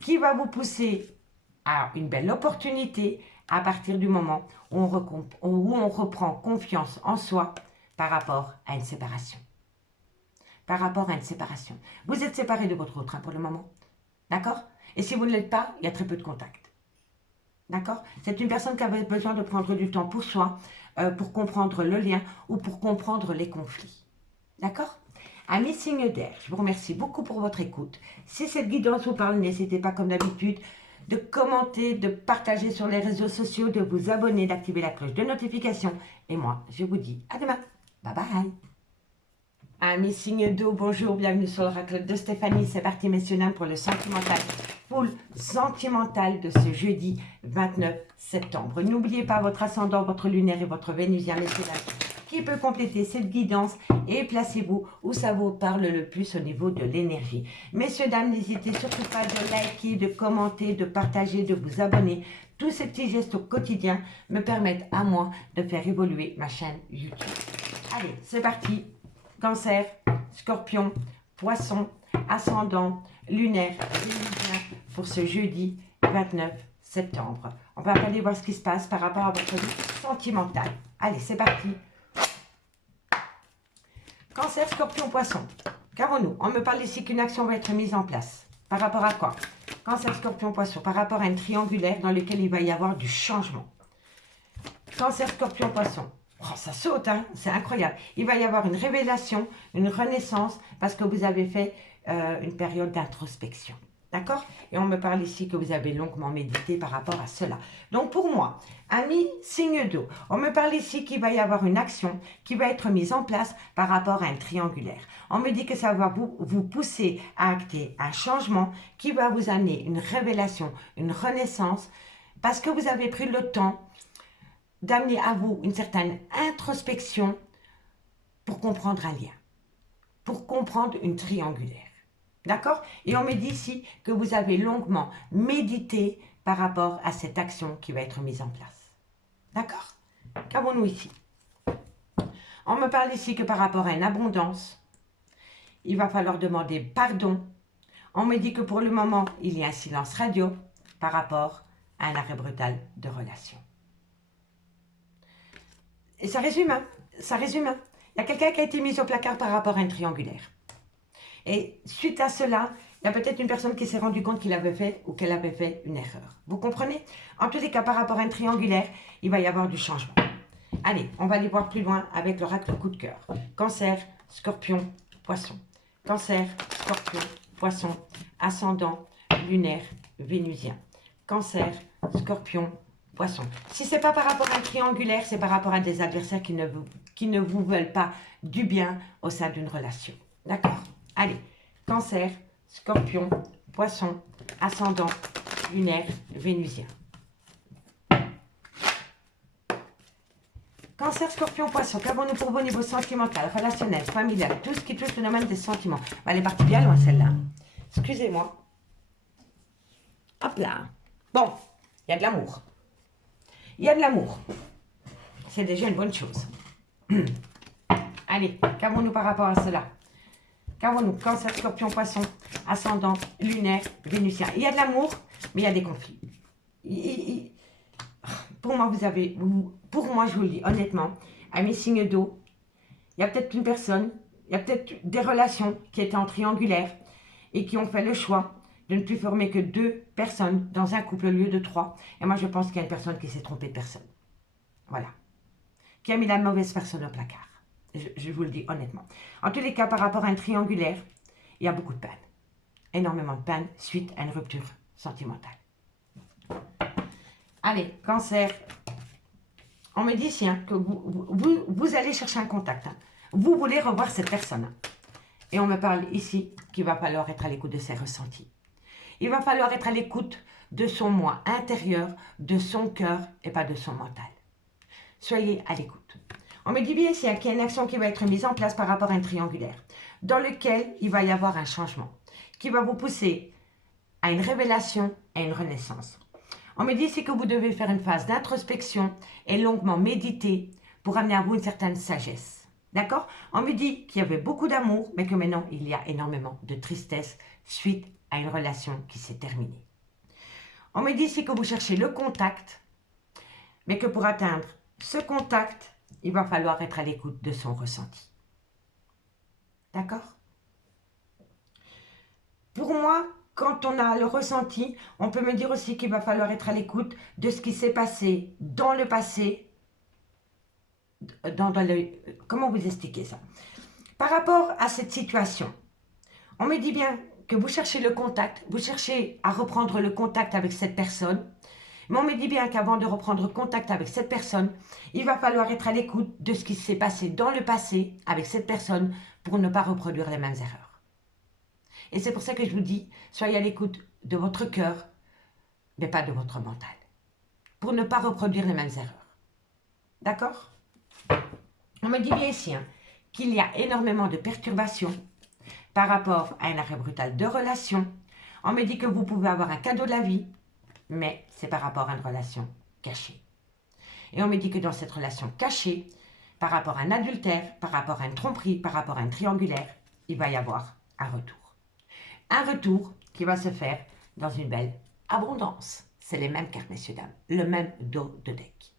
qui va vous pousser à une belle opportunité à partir du moment où on reprend confiance en soi par rapport à une séparation. Par rapport à une séparation. Vous êtes séparé de votre autre pour le moment. D'accord? Et si vous ne l'êtes pas, il y a très peu de contact. D'accord? C'est une personne qui avait besoin de prendre du temps pour soi, pour comprendre le lien ou pour comprendre les conflits. D'accord? Amis signes d'air, je vous remercie beaucoup pour votre écoute. Si cette guidance vous parle, n'hésitez pas comme d'habitude de commenter, de partager sur les réseaux sociaux, de vous abonner, d'activer la cloche de notification. Et moi, je vous dis à demain. Bye bye. Amis signes d'eau, bonjour, bienvenue sur l'oracle de Stéphanie. C'est parti, messieurs, dames, pour le sentimental, full sentimental de ce jeudi 29 septembre. N'oubliez pas votre ascendant, votre lunaire et votre vénusien, messieurs, dames, qui peut compléter cette guidance, et placez-vous où ça vous parle le plus au niveau de l'énergie. Messieurs, dames, n'hésitez surtout pas de liker, de commenter, de partager, de vous abonner. Tous ces petits gestes au quotidien me permettent à moi de faire évoluer ma chaîne YouTube. Allez, c'est parti. Cancer, Scorpion, Poisson, ascendant, lunaire, vénusien pour ce jeudi 29 septembre. On va aller voir ce qui se passe par rapport à votre vie sentimentale. Allez, c'est parti. Cancer, Scorpion, Poisson. Qu'avons-nous? On me parle ici qu'une action va être mise en place. Par rapport à quoi? Cancer, Scorpion, Poisson. Par rapport à une triangulaire dans lequel il va y avoir du changement. Cancer, Scorpion, Poisson. Oh, ça saute, hein? C'est incroyable. Il va y avoir une révélation, une renaissance, parce que vous avez fait une période d'introspection. D'accord? Et on me parle ici que vous avez longuement médité par rapport à cela. Donc pour moi, amis signe d'eau, on me parle ici qu'il va y avoir une action qui va être mise en place par rapport à un triangulaire. On me dit que ça va vous pousser à acter un changement qui va vous amener une révélation, une renaissance, parce que vous avez pris le temps d'amener à vous une certaine introspection pour comprendre un lien, pour comprendre une triangulaire. D'accord? Et on me dit ici que vous avez longuement médité par rapport à cette action qui va être mise en place. D'accord? Qu'avons-nous ici? On me parle ici que par rapport à une abondance, il va falloir demander pardon. On me dit que pour le moment, il y a un silence radio par rapport à un arrêt brutal de relation. Et ça résume, hein? Ça résume, hein? Il y a quelqu'un qui a été mis au placard par rapport à un triangulaire. Et suite à cela, il y a peut-être une personne qui s'est rendu compte qu'il avait fait ou qu'elle avait fait une erreur. Vous comprenez? En tous les cas, par rapport à un triangulaire, il va y avoir du changement. Allez, on va aller voir plus loin avec l'oracle coup de cœur. Cancer, Scorpion, Poisson. Cancer, Scorpion, Poisson, ascendant, lunaire, vénusien. Cancer, Scorpion, Poisson. Si ce n'est pas par rapport à un triangulaire, c'est par rapport à des adversaires qui ne vous veulent pas du bien au sein d'une relation. D'accord? Allez, Cancer, Scorpion, Poisson, ascendant, lunaire, vénusien. Cancer, Scorpion, Poisson, qu'avons-nous pour vous au niveau sentimental, relationnel, familial, tout ce qui touche le domaine des sentiments. Elle est partie bien loin celle-là. Excusez-moi. Hop là. Bon, il y a de l'amour. Il y a de l'amour. C'est déjà une bonne chose. Allez, qu'avons-nous par rapport à cela? Qu'avons-nous? Cancer, Scorpion, Poisson, ascendant, lunaire, vénusien. Il y a de l'amour, mais il y a des conflits. Pour moi, je vous le dis honnêtement, à mes signes d'eau, il y a peut-être une personne, il y a peut-être des relations qui étaient en triangulaire et qui ont fait le choix de ne plus former que 2 personnes dans un couple au lieu de 3. Et moi, je pense qu'il y a une personne qui s'est trompée de personne. Voilà. Qui a mis la mauvaise personne au placard. Je vous le dis honnêtement. En tous les cas, par rapport à un triangulaire, il y a beaucoup de peine. Énormément de peine suite à une rupture sentimentale. Allez, cancer. On me dit ici que vous allez chercher un contact. Hein. Vous voulez revoir cette personne. Hein. Et on me parle ici qu'il va falloir être à l'écoute de ses ressentis. Il va falloir être à l'écoute de son moi intérieur, de son cœur et pas de son mental. Soyez à l'écoute. On me dit bien ici qu'il y a une action qui va être mise en place par rapport à un triangulaire, dans lequel il va y avoir un changement, qui va vous pousser à une révélation et une renaissance. On me dit ici que vous devez faire une phase d'introspection et longuement méditer pour amener à vous une certaine sagesse. D'accord? On me dit qu'il y avait beaucoup d'amour, mais que maintenant, il y a énormément de tristesse suite à une relation qui s'est terminée. On me dit ici que vous cherchez le contact, mais que pour atteindre ce contact, il va falloir être à l'écoute de son ressenti. D'accord? Pour moi, quand on a le ressenti, on peut me dire aussi qu'il va falloir être à l'écoute de ce qui s'est passé dans le passé. Comment vous expliquer ça? Par rapport à cette situation, on me dit bien que vous cherchez le contact, vous cherchez à reprendre le contact avec cette personne, mais on me dit bien qu'avant de reprendre contact avec cette personne, il va falloir être à l'écoute de ce qui s'est passé dans le passé avec cette personne pour ne pas reproduire les mêmes erreurs. Et c'est pour ça que je vous dis, soyez à l'écoute de votre cœur, mais pas de votre mental, pour ne pas reproduire les mêmes erreurs. D'accord? On me dit bien ici qu'il y a énormément de perturbations par rapport à un arrêt brutal de relation. On me dit que vous pouvez avoir un cadeau de la vie, mais c'est par rapport à une relation cachée. Et on me dit que dans cette relation cachée, par rapport à un adultère, par rapport à une tromperie, par rapport à un triangulaire, il va y avoir un retour. Un retour qui va se faire dans une belle abondance. C'est les mêmes cartes, messieurs, dames. Le même dos de deck.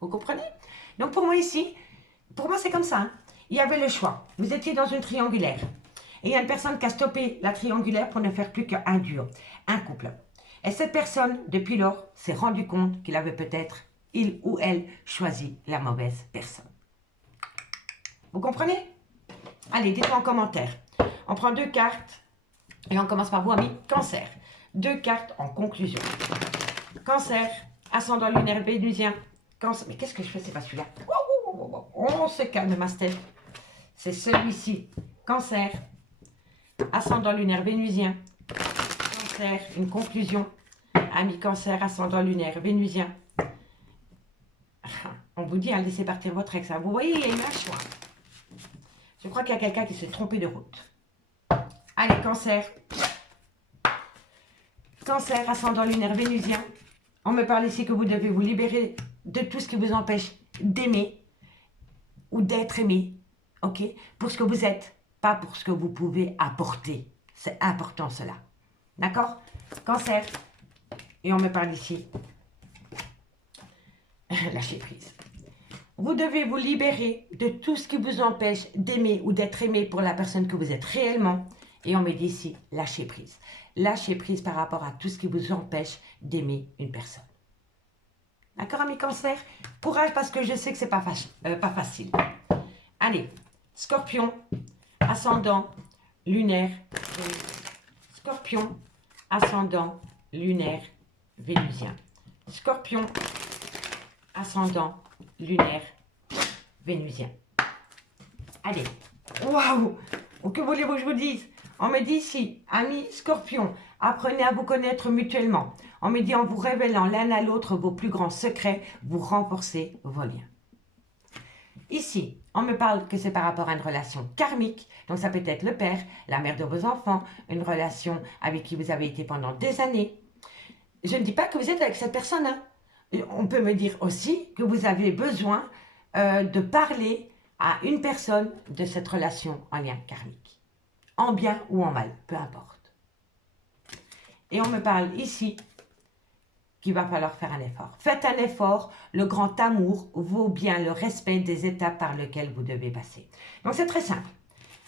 Vous comprenez? Donc pour moi ici, pour moi c'est comme ça. Hein. Il y avait le choix. Vous étiez dans une triangulaire. Et il y a une personne qui a stoppé la triangulaire pour ne faire plus qu'un duo, un couple. Et cette personne, depuis lors, s'est rendu compte qu'il avait peut-être, il ou elle, choisi la mauvaise personne. Vous comprenez? Allez, dites-moi en commentaire. On prend 2 cartes et on commence par vous, amis, cancer. 2 cartes en conclusion. Cancer, ascendant lunaire vénusien. Cancer, mais qu'est-ce que je fais? C'est pas celui-là. On se calme, ma Steph. C'est celui-ci. Cancer, ascendant lunaire vénusien. Cancer, une conclusion. Ami cancer, ascendant lunaire vénusien. On vous dit, laissez partir votre ex. Vous voyez, il y a eu un choix. Je crois qu'il y a quelqu'un qui s'est trompé de route. Allez, cancer. Cancer, ascendant lunaire vénusien. On me parle ici que vous devez vous libérer de tout ce qui vous empêche d'aimer ou d'être aimé. Ok? Pour ce que vous êtes, pas pour ce que vous pouvez apporter. C'est important cela. D'accord? Cancer. Et on me parle ici. Lâchez prise. Vous devez vous libérer de tout ce qui vous empêche d'aimer ou d'être aimé pour la personne que vous êtes réellement. Et on me dit ici, lâchez prise. Lâchez prise par rapport à tout ce qui vous empêche d'aimer une personne. D'accord, amis cancer? Courage parce que je sais que c'est pas facile. Allez, scorpion, ascendant, lunaire, scorpion, ascendant, lunaire, vénusien. Scorpion, ascendant, lunaire, vénusien. Allez, waouh! Que voulez-vous que je vous dise? On me dit ici, amis scorpion, apprenez à vous connaître mutuellement. On me dit en vous révélant l'un à l'autre vos plus grands secrets, vous renforcez vos liens. Ici, on me parle que c'est par rapport à une relation karmique, donc ça peut être le père, la mère de vos enfants, une relation avec qui vous avez été pendant des années. Je ne dis pas que vous êtes avec cette personne. Hein. On peut me dire aussi que vous avez besoin de parler à une personne de cette relation en lien karmique. En bien ou en mal, peu importe. Et on me parle ici qu'il va falloir faire un effort. Faites un effort, le grand amour vaut bien le respect des étapes par lesquelles vous devez passer. Donc c'est très simple.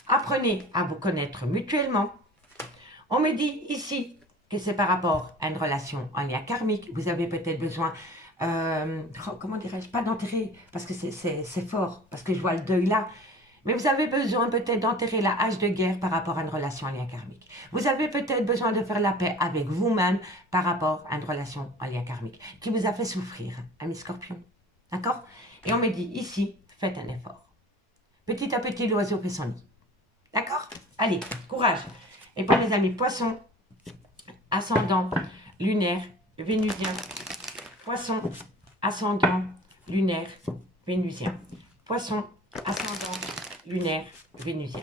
Apprenez à vous connaître mutuellement. On me dit ici que c'est par rapport à une relation en lien karmique. Vous avez peut-être besoin, comment dirais-je, pas d'enterrer, parce que c'est fort, parce que je vois le deuil là. Mais vous avez besoin peut-être d'enterrer la hache de guerre par rapport à une relation en lien karmique. Vous avez peut-être besoin de faire la paix avec vous-même par rapport à une relation en lien karmique qui vous a fait souffrir, ami Scorpion. D'accord? Et on me dit ici, faites un effort. Petit à petit, l'oiseau fait son nid. D'accord? Allez, courage. Et pour mes amis Poissons, ascendant, lunaire, vénusien. Poisson, ascendant, lunaire, vénusien. Poisson, ascendant, lunaire, vénusien.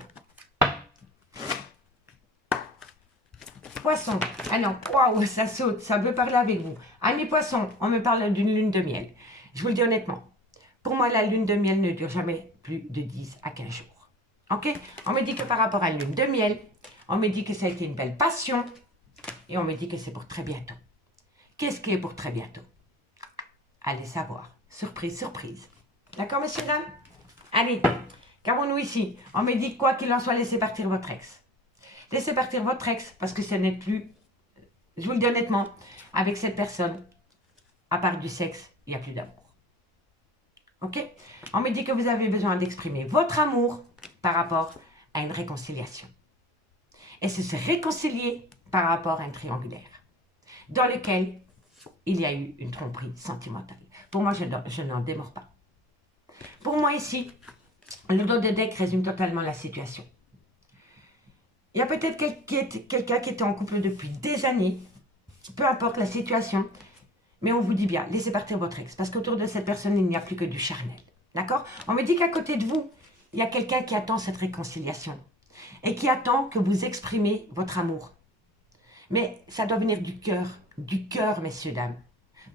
Poisson, alors, waouh, ça saute, ça veut parler avec vous. Amis Poissons, on me parle d'une lune de miel. Je vous le dis honnêtement, pour moi, la lune de miel ne dure jamais plus de 10 à 15 jours. Ok? On me dit que par rapport à la lune de miel, on me dit que ça a été une belle passion et on me dit que c'est pour très bientôt. Qu'est-ce qui est pour très bientôt? Allez savoir. Surprise, surprise. D'accord, messieurs, dames? Allez, qu'avons-nous ici? On me dit quoi qu'il en soit, laissez partir votre ex. Laissez partir votre ex parce que ce n'est plus, je vous le dis honnêtement, avec cette personne, à part du sexe, il n'y a plus d'amour. Ok? On me dit que vous avez besoin d'exprimer votre amour par rapport à une réconciliation. Et c'est se réconcilier par rapport à un triangulaire dans lequel il y a eu une tromperie sentimentale. Pour moi, je n'en démords pas. Pour moi ici, le dos de deck résume totalement la situation. Il y a peut-être quelqu'un qui était en couple depuis des années, peu importe la situation, mais on vous dit bien, laissez partir votre ex, parce qu'autour de cette personne, il n'y a plus que du charnel. D'accord? On me dit qu'à côté de vous, il y a quelqu'un qui attend cette réconciliation et qui attend que vous exprimez votre amour. Mais ça doit venir du cœur, messieurs, dames,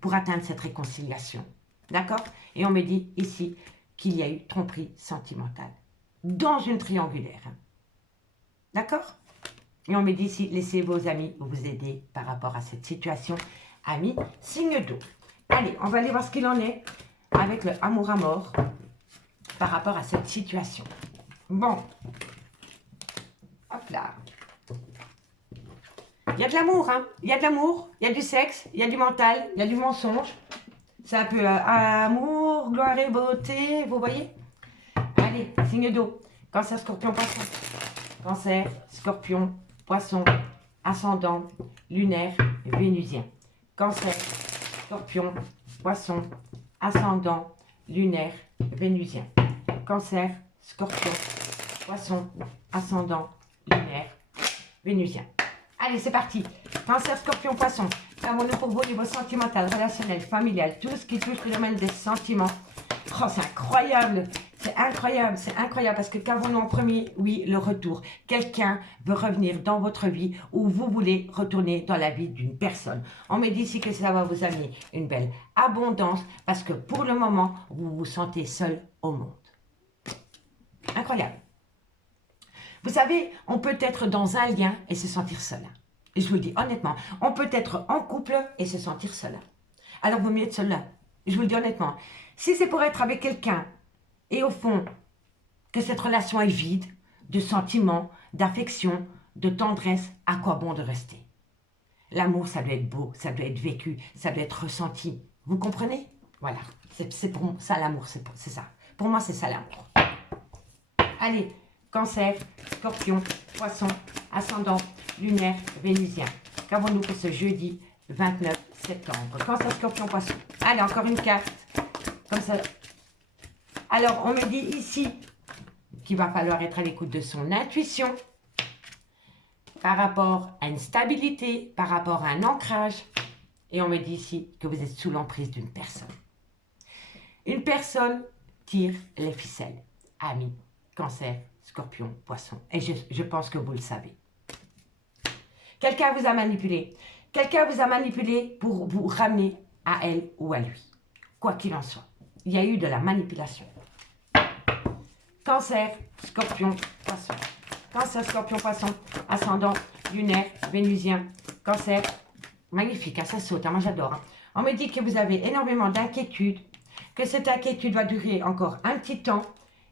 pour atteindre cette réconciliation. D'accord? Et on me dit ici qu'il y a eu tromperie sentimentale dans une triangulaire. D'accord? Et on me dit ici, laissez vos amis vous aider par rapport à cette situation. Amis, signe d'eau. Allez, on va aller voir ce qu'il en est avec le amour à mort par rapport à cette situation. Bon. Hop là. Il y a de l'amour, hein. Il y a de l'amour, il y a du sexe, il y a du mental, il y a du mensonge. C'est un peu amour, gloire et beauté, vous voyez? Allez, signe d'eau. Cancer, Scorpion, Poisson. Cancer, Scorpion, Poisson, ascendant, lunaire, vénusien. Cancer, Scorpion, Poisson, ascendant, lunaire, vénusien. Cancer, Scorpion, Poisson, ascendant, lunaire, vénusien. Allez, c'est parti. Cancer, Scorpion, Poisson. Qu'avons-nous pour vous au niveau sentimental, relationnel, familial, tout ce qui touche le domaine des sentiments. Oh, c'est incroyable. C'est incroyable, parce que qu'avons-nous en premier? Oui, le retour. Quelqu'un veut revenir dans votre vie ou vous voulez retourner dans la vie d'une personne. On me dit ici que ça va vous amener une belle abondance parce que pour le moment, vous vous sentez seul au monde. Incroyable. Vous savez, on peut être dans un lien et se sentir seul. Et je vous le dis honnêtement, on peut être en couple et se sentir seul. Alors, vaut mieux être seul. Je vous le dis honnêtement. Si c'est pour être avec quelqu'un et au fond, que cette relation est vide de sentiments, d'affection, de tendresse, à quoi bon de rester? L'amour, ça doit être beau, ça doit être vécu, ça doit être ressenti. Vous comprenez? Voilà, c'est pour ça l'amour, c'est ça. Pour moi, c'est ça l'amour. Allez, Cancer, Scorpion, Poisson, ascendant, lunaire, vénusien. Qu'avons-nous pour ce jeudi 29 septembre? Cancer, Scorpion, Poisson. Allez, encore une carte, comme ça. Alors, on me dit ici qu'il va falloir être à l'écoute de son intuition par rapport à une stabilité, par rapport à un ancrage. Et on me dit ici que vous êtes sous l'emprise d'une personne. Une personne tire les ficelles. Amis, Cancer, Scorpion, Poisson. Et je pense que vous le savez. Quelqu'un vous a manipulé. Quelqu'un vous a manipulé pour vous ramener à elle ou à lui. Quoi qu'il en soit, il y a eu de la manipulation. Cancer, Scorpion, Poisson. Cancer, Scorpion, Poisson, ascendant, lunaire, vénusien. Cancer, magnifique, hein, ça saute, hein, moi j'adore. Hein. On me dit que vous avez énormément d'inquiétude, que cette inquiétude va durer encore un petit temps.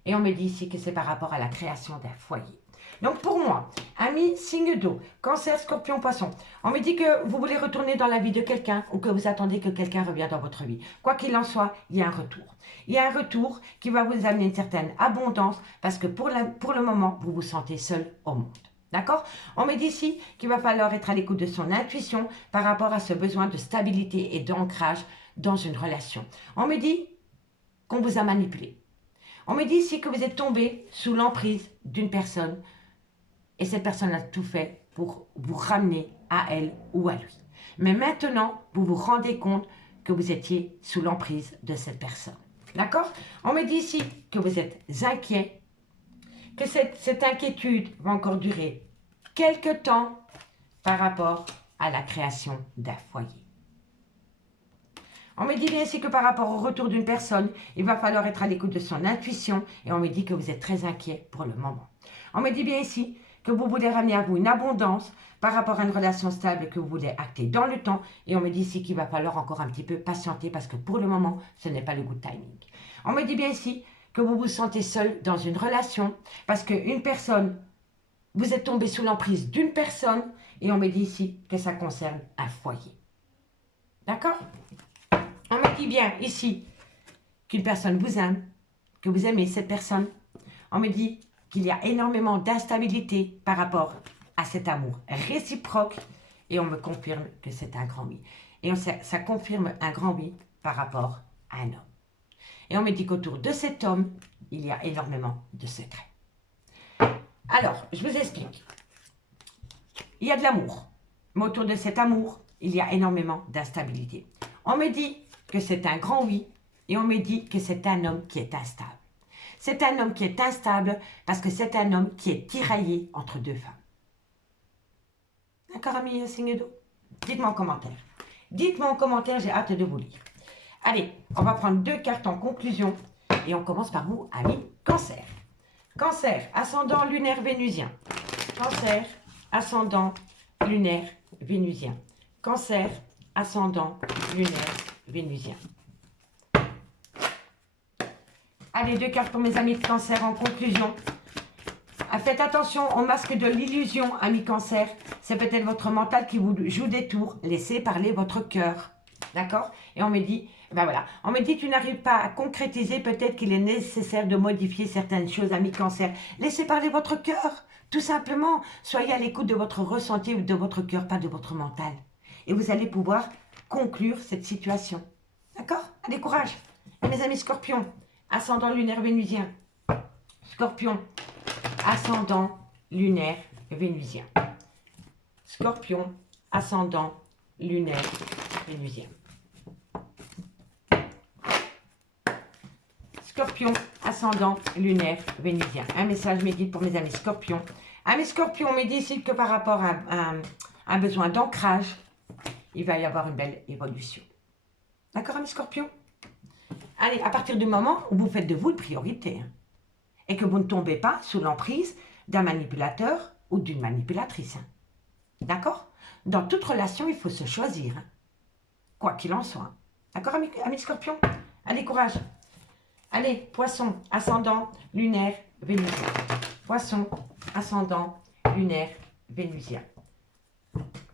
Et on me dit ici que c'est par rapport à la création d'un foyer. Donc pour moi, amis, signe d'eau, cancer, scorpion, poisson, on me dit que vous voulez retourner dans la vie de quelqu'un ou que vous attendez que quelqu'un revienne dans votre vie. Quoi qu'il en soit, il y a un retour. Il y a un retour qui va vous amener une certaine abondance parce que pour le moment, vous vous sentez seul au monde. D'accord? On me dit ici qu'il va falloir être à l'écoute de son intuition par rapport à ce besoin de stabilité et d'ancrage dans une relation. On me dit qu'on vous a manipulé. On me dit ici que vous êtes tombé sous l'emprise d'une personne et cette personne a tout fait pour vous ramener à elle ou à lui. Mais maintenant, vous vous rendez compte que vous étiez sous l'emprise de cette personne. D'accord? On me dit ici que vous êtes inquiet, que cette inquiétude va encore durer quelque temps par rapport à la création d'un foyer. On me dit bien ici que par rapport au retour d'une personne, il va falloir être à l'écoute de son intuition et on me dit que vous êtes très inquiet pour le moment. On me dit bien ici que vous voulez ramener à vous une abondance par rapport à une relation stable que vous voulez acter dans le temps et on me dit ici qu'il va falloir encore un petit peu patienter parce que pour le moment, ce n'est pas le good timing. On me dit bien ici que vous vous sentez seul dans une relation parce qu'une personne, vous êtes tombé sous l'emprise d'une personne et on me dit ici que ça concerne un foyer. D'accord? On me dit bien ici qu'une personne vous aime, que vous aimez cette personne. On me dit qu'il y a énormément d'instabilité par rapport à cet amour réciproque et on me confirme que c'est un grand oui. Et ça confirme un grand oui par rapport à un homme. Et on me dit qu'autour de cet homme, il y a énormément de secrets. Alors, je vous explique. Il y a de l'amour, mais autour de cet amour, il y a énormément d'instabilité. On me dit que c'est un grand oui et on me dit que c'est un homme qui est instable. C'est un homme qui est instable parce que c'est un homme qui est tiraillé entre deux femmes. D'accord, amis, signe d'eau? Dites-moi en commentaire. Dites-moi en commentaire, j'ai hâte de vous lire. Allez, on va prendre 2 cartes en conclusion et on commence par vous, amis, cancer. Cancer, ascendant lunaire vénusien. Cancer, ascendant lunaire vénusien. Cancer, ascendant lunaire vénusien. Allez, 2 cartes pour mes amis de cancer en conclusion. Faites attention au masque de l'illusion, amis cancer. C'est peut-être votre mental qui vous joue des tours. Laissez parler votre cœur. D'accord? Et on me dit, ben voilà, on me dit tu n'arrives pas à concrétiser, peut-être qu'il est nécessaire de modifier certaines choses, amis cancer. Laissez parler votre cœur, tout simplement. Soyez à l'écoute de votre ressenti, de votre cœur, pas de votre mental. Et vous allez pouvoir conclure cette situation. D'accord? Allez, courage. Et mes amis scorpions, ascendant lunaire vénusien. Scorpion, ascendant lunaire vénusien. Scorpion, ascendant lunaire vénusien. Scorpion, ascendant lunaire vénusien. Un message me guide pour mes amis scorpions. Amis scorpions, me dit ici que par rapport à un besoin d'ancrage, il va y avoir une belle évolution. D'accord, amis scorpions? Allez, à partir du moment où vous faites de vous une priorité, hein, et que vous ne tombez pas sous l'emprise d'un manipulateur ou d'une manipulatrice. Hein. D'accord? Dans toute relation, il faut se choisir. Hein. Quoi qu'il en soit. D'accord, amis scorpions? Allez, courage. Allez, poisson, ascendant, lunaire, vénusien. Poisson, ascendant, lunaire, vénusien.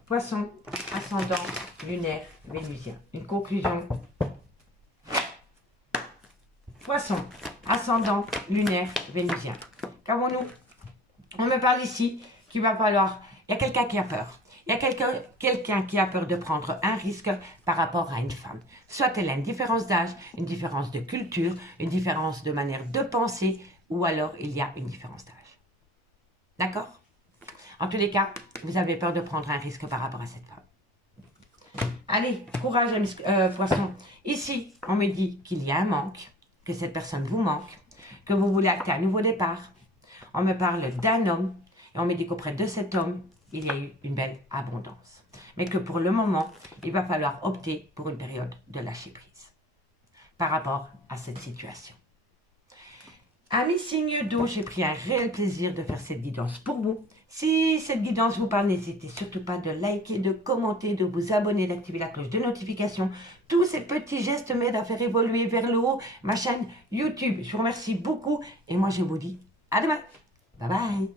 Poisson, ascendant, lunaire, vénusien. Une conclusion. Poisson, ascendant, lunaire, vénusien. Qu'avons-nous? On me parle ici qu'il va falloir... Il y a quelqu'un qui a peur. Il y a quelqu'un qui a peur de prendre un risque par rapport à une femme. Soit elle a une différence d'âge, une différence de culture, une différence de manière de penser, ou alors il y a une différence d'âge. D'accord? En tous les cas, vous avez peur de prendre un risque par rapport à cette femme. Allez, courage, poisson. Ici, on me dit qu'il y a un manque, que cette personne vous manque, que vous voulez acter un nouveau départ. On me parle d'un homme, et on me dit qu'auprès de cet homme, il y a eu une belle abondance. Mais que pour le moment, il va falloir opter pour une période de lâcher prise par rapport à cette situation. Amis signes d'eau, j'ai pris un réel plaisir de faire cette guidance pour vous. Si cette guidance vous parle, n'hésitez surtout pas de liker, de commenter, de vous abonner, d'activer la cloche de notification. Tous ces petits gestes m'aident à faire évoluer vers le haut ma chaîne YouTube. Je vous remercie beaucoup et moi je vous dis à demain. Bye bye.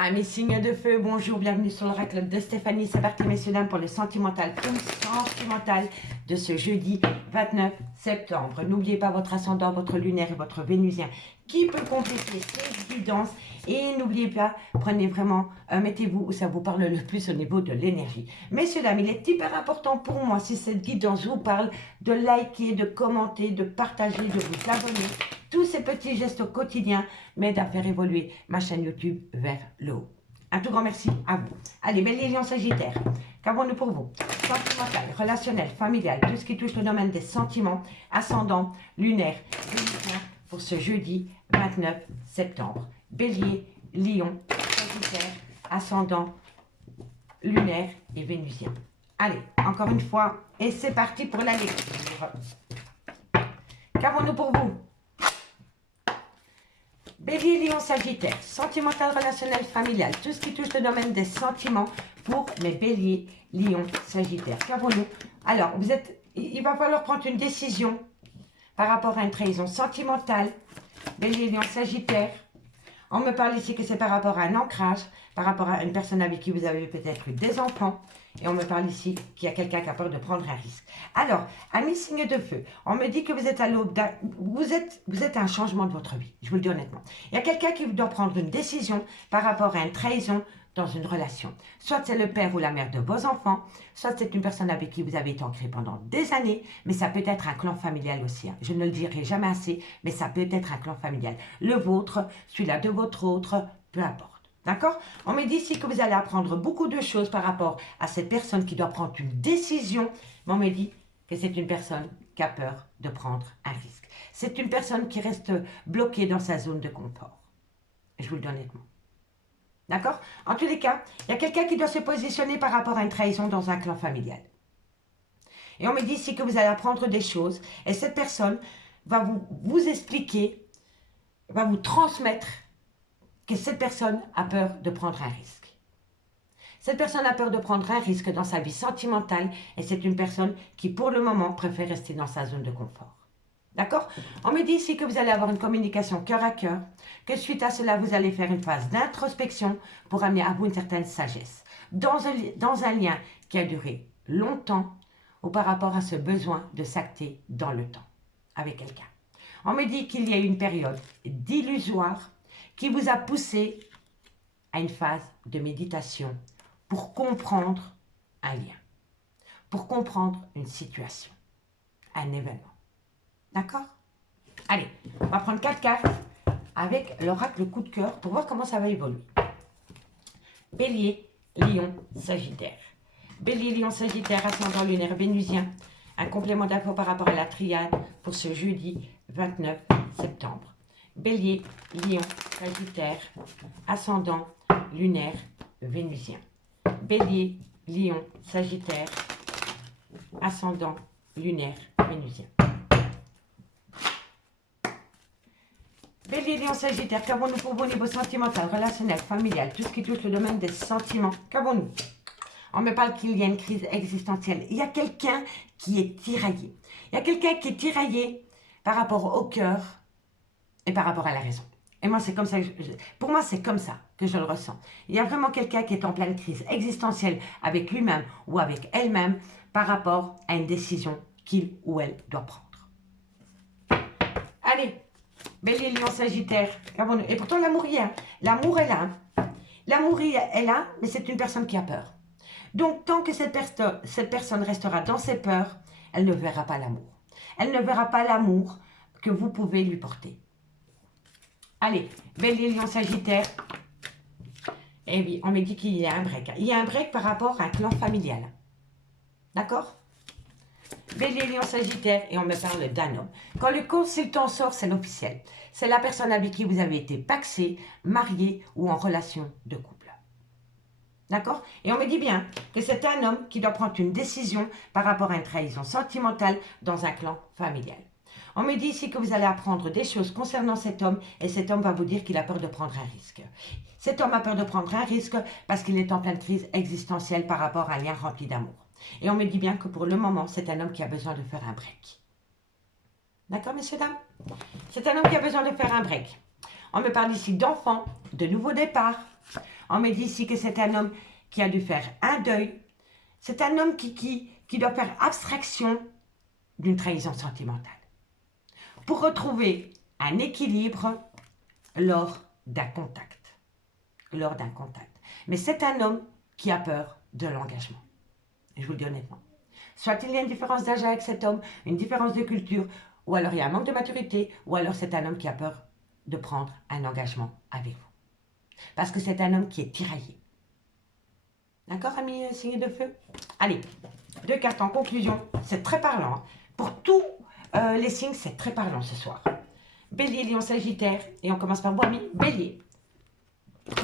Amis signes de feu, bonjour, bienvenue sur l'oracle de Stéphanie. C'est parti, messieurs, dames, pour le sentimental ou sentimental de ce jeudi 29 septembre. N'oubliez pas votre ascendant, votre lunaire et votre vénusien qui peut compléter ces guidances. Et n'oubliez pas, prenez vraiment, mettez-vous où ça vous parle le plus au niveau de l'énergie. Messieurs, dames, il est hyper important pour moi, si cette guidance vous parle, de liker, de commenter, de partager, de vous abonner. Tous ces petits gestes au quotidien m'aident à faire évoluer ma chaîne YouTube vers le haut. Un tout grand merci à vous. Allez, Bélier, Lion, Sagittaire, qu'avons-nous pour vous? Sentimental, relationnel, familial, tout ce qui touche le domaine des sentiments, ascendant, lunaire, vénusien, pour ce jeudi 29 septembre. Bélier, Lion, Sagittaire, ascendant, lunaire et vénusien. Allez, encore une fois, et c'est parti pour la lecture. Qu'avons-nous pour vous? Bélier, Lion, Sagittaire, sentimental, relationnel, familial, tout ce qui touche le domaine des sentiments pour mes Béliers, Lion, Sagittaire. Qu'avons-nous? Alors, il va falloir prendre une décision par rapport à une trahison sentimentale. Bélier, Lion, Sagittaire. On me parle ici que c'est par rapport à un ancrage, par rapport à une personne avec qui vous avez peut-être eu des enfants. Et on me parle ici qu'il y a quelqu'un qui a peur de prendre un risque. Alors, amis signe de feu, on me dit que vous êtes à l'aube vous êtes à un changement de votre vie, je vous le dis honnêtement. Il y a quelqu'un qui doit prendre une décision par rapport à une trahison dans une relation. Soit c'est le père ou la mère de vos enfants, soit c'est une personne avec qui vous avez été ancré pendant des années, mais ça peut être un clan familial aussi. Hein. Je ne le dirai jamais assez, mais ça peut être un clan familial. Le vôtre, celui-là de votre autre, peu importe. D'accord? On me dit ici que vous allez apprendre beaucoup de choses par rapport à cette personne qui doit prendre une décision. Mais on me dit que c'est une personne qui a peur de prendre un risque. C'est une personne qui reste bloquée dans sa zone de confort. Je vous le dis honnêtement. D'accord? En tous les cas, il y a quelqu'un qui doit se positionner par rapport à une trahison dans un clan familial. Et on me dit ici que vous allez apprendre des choses. Et cette personne va vous expliquer, va vous transmettre que cette personne a peur de prendre un risque. Cette personne a peur de prendre un risque dans sa vie sentimentale et c'est une personne qui, pour le moment, préfère rester dans sa zone de confort. D'accord? On me dit ici que vous allez avoir une communication cœur à cœur, que suite à cela, vous allez faire une phase d'introspection pour amener à vous une certaine sagesse. Dans un lien qui a duré longtemps ou par rapport à ce besoin de s'acter dans le temps avec quelqu'un. On me dit qu'il y a eu une période d'illusoire qui vous a poussé à une phase de méditation pour comprendre un lien, pour comprendre une situation, un événement. D'accord? Allez, on va prendre 4 cartes avec l'oracle coup de cœur pour voir comment ça va évoluer. Bélier, Lion, Sagittaire. Bélier, Lion, Sagittaire, ascendant lunaire vénusien. Un complément d'info par rapport à la triade pour ce jeudi 29 septembre. Bélier, Lion, Sagittaire, ascendant, lunaire, vénusien. Bélier, Lion, Sagittaire, ascendant, lunaire, vénusien. Bélier, Lion, Sagittaire, qu'avons-nous pour vous au niveau sentimental, relationnel, familial, tout ce qui touche le domaine des sentiments? Qu'avons-nous? On me parle qu'il y a une crise existentielle. Il y a quelqu'un qui est tiraillé. Il y a quelqu'un qui est tiraillé par rapport au cœur et par rapport à la raison. Et moi, c'est comme ça, pour moi, c'est comme ça que je le ressens. Il y a vraiment quelqu'un qui est en pleine crise existentielle avec lui-même ou avec elle-même par rapport à une décision qu'il ou elle doit prendre. Allez, Bélier, Lion, Sagittaire. Et pourtant, l'amour y est. L'amour est là. L'amour est là, mais c'est une personne qui a peur. Donc, tant que cette personne restera dans ses peurs, elle ne verra pas l'amour. Elle ne verra pas l'amour que vous pouvez lui porter. Allez, Bélier, Lion, Sagittaire. Eh oui, on me dit qu'il y a un break. Il y a un break par rapport à un clan familial. D'accord? Bélier, Lion, Sagittaire, et on me parle d'un homme. Quand le consultant sort, c'est l'officiel. C'est la personne avec qui vous avez été paxé, marié ou en relation de couple. D'accord? Et on me dit bien que c'est un homme qui doit prendre une décision par rapport à une trahison sentimentale dans un clan familial. On me dit ici que vous allez apprendre des choses concernant cet homme et cet homme va vous dire qu'il a peur de prendre un risque. Cet homme a peur de prendre un risque parce qu'il est en pleine crise existentielle par rapport à un lien rempli d'amour. Et on me dit bien que pour le moment, c'est un homme qui a besoin de faire un break. D'accord, messieurs, dames? C'est un homme qui a besoin de faire un break. On me parle ici d'enfants, de nouveaux départs, On me dit ici que c'est un homme qui a dû faire un deuil. C'est un homme qui doit faire abstraction d'une trahison sentimentale pour retrouver un équilibre lors d'un contact. Lors d'un contact. Mais c'est un homme qui a peur de l'engagement. Je vous le dis honnêtement. Soit il y a une différence d'âge avec cet homme, une différence de culture, ou alors il y a un manque de maturité, ou alors c'est un homme qui a peur de prendre un engagement avec vous. Parce que c'est un homme qui est tiraillé. D'accord, amis signe de feu? Allez, 2 cartes en conclusion. C'est très parlant. Hein. Pour tous les signes, c'est très parlant ce soir. Bélier, Lion, Sagittaire. Et on commence par vous, amis. Bélier.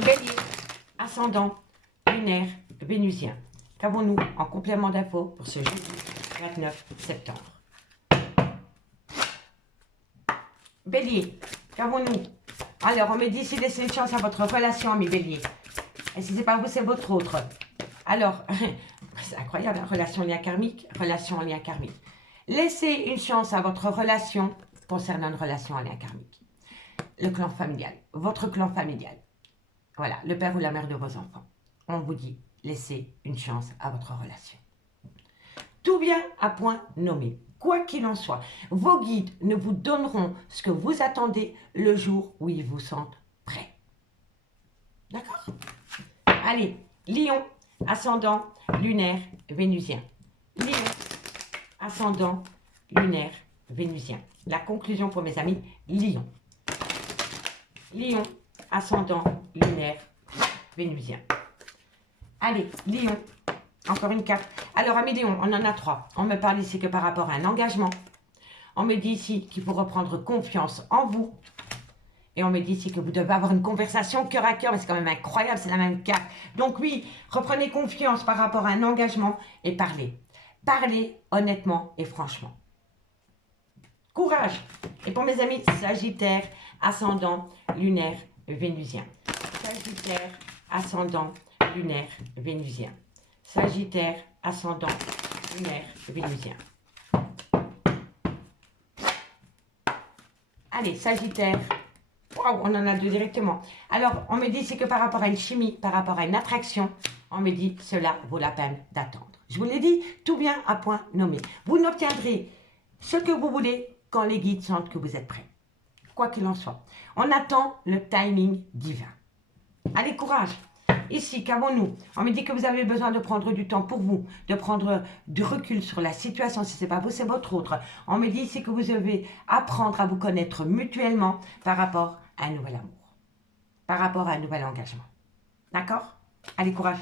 Bélier, ascendant, lunaire, vénusien. Qu'avons-nous en complément d'infos pour ce jeudi 29 septembre? Bélier, qu'avons-nous? Alors, on me dit si laissez une chance à votre relation, amis Bélier. Et si c'est pas vous, c'est votre autre. Alors, c'est incroyable, hein? Relation en lien karmique, relation en lien karmique. Laissez une chance à votre relation concernant une relation en lien karmique. Le clan familial, votre clan familial. Voilà, le père ou la mère de vos enfants. On vous dit, laissez une chance à votre relation. Tout bien à point nommé. Quoi qu'il en soit, vos guides ne vous donneront ce que vous attendez le jour où ils vous sentent prêts. D'accord? Allez, Lion, ascendant, lunaire, vénusien. Lion, ascendant, lunaire, vénusien. La conclusion pour mes amis, Lion. Lion, ascendant, lunaire, vénusien. Allez, Lion, encore une carte. Alors, amis Lion, on en a 3. On me parle ici que par rapport à un engagement. On me dit ici qu'il faut reprendre confiance en vous. Et on me dit ici que vous devez avoir une conversation cœur à cœur. Mais c'est quand même incroyable, c'est la même carte. Donc oui, reprenez confiance par rapport à un engagement et parlez. Parlez honnêtement et franchement. Courage. Et pour mes amis, Sagittaire, ascendant, lunaire, vénusien. Sagittaire, ascendant, lunaire, vénusien. Sagittaire, ascendant, lunaire, vénusien. Allez, Sagittaire. Waouh, on en a 2 directement. Alors, on me dit c'est que par rapport à une chimie, par rapport à une attraction, on me dit cela vaut la peine d'attendre. Je vous l'ai dit, tout bien à point nommé. Vous n'obtiendrez ce que vous voulez quand les guides sentent que vous êtes prêts. Quoi qu'il en soit. On attend le timing divin. Allez, courage. Ici, qu'avons-nous? On me dit que vous avez besoin de prendre du temps pour vous, de prendre du recul sur la situation. Si ce n'est pas vous, c'est votre autre. On me dit ici que vous devez apprendre à vous connaître mutuellement par rapport à un nouvel amour, par rapport à un nouvel engagement. D'accord? Allez, courage.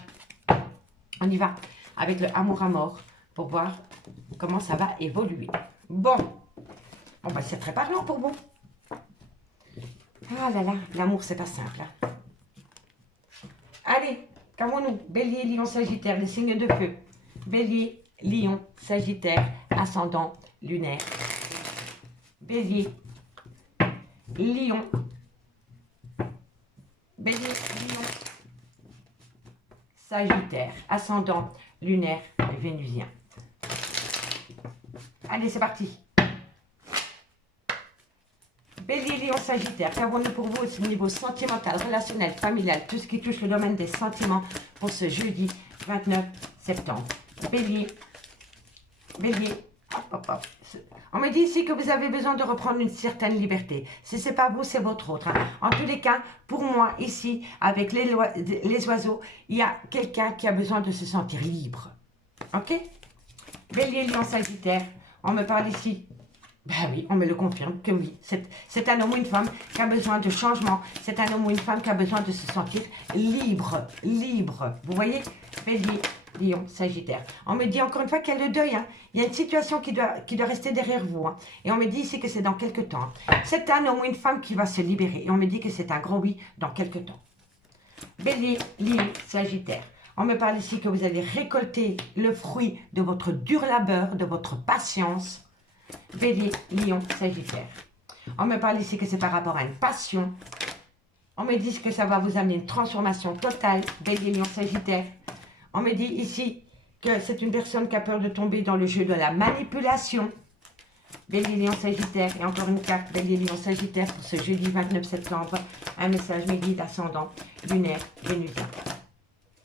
On y va avec le amour à mort pour voir comment ça va évoluer. Bon, c'est très parlant pour vous. Ah là là, l'amour, c'est pas simple. Hein. Allez, qu'avons-nous? Bélier, Lion, Sagittaire, les signes de feu. Bélier, Lion, Sagittaire, ascendant, lunaire. Bélier, Lion. Bélier, Lion, Sagittaire, ascendant, lunaire, vénusien. Allez, c'est parti. Bélier, Lion, Sagittaire, qu'avons-nous pour vous au niveau sentimental, relationnel, familial, tout ce qui touche le domaine des sentiments pour ce jeudi 29 septembre. Bélier, Bélier, hop, hop, hop. On me dit ici que vous avez besoin de reprendre une certaine liberté. Si ce n'est pas vous, c'est votre autre. Hein. En tous les cas, pour moi, ici, avec les oiseaux, il y a quelqu'un qui a besoin de se sentir libre. Ok? Bélier, Lion, Sagittaire, on me parle ici. Ben oui, on me le confirme que oui, c'est un homme ou une femme qui a besoin de changement. C'est un homme ou une femme qui a besoin de se sentir libre, libre. Vous voyez? Bélier, Lion, Sagittaire. On me dit encore une fois qu'il y a le deuil. Hein. Il y a une situation qui doit rester derrière vous. Hein. Et on me dit ici que c'est dans quelques temps. C'est un homme ou une femme qui va se libérer. Et on me dit que c'est un gros oui dans quelques temps. Bélier, Lion, Sagittaire. On me parle ici que vous allez récolter le fruit de votre dur labeur, de votre patience. Bélier, Lion, Sagittaire. On me parle ici que c'est par rapport à une passion. On me dit que ça va vous amener une transformation totale. Bélier, Lion, Sagittaire. On me dit ici que c'est une personne qui a peur de tomber dans le jeu de la manipulation. Bélier, Lion, Sagittaire. Et encore une carte, Bélier, Lion, Sagittaire pour ce jeudi 29 septembre. Un message, mes guides, ascendant, lunaire, vénusien.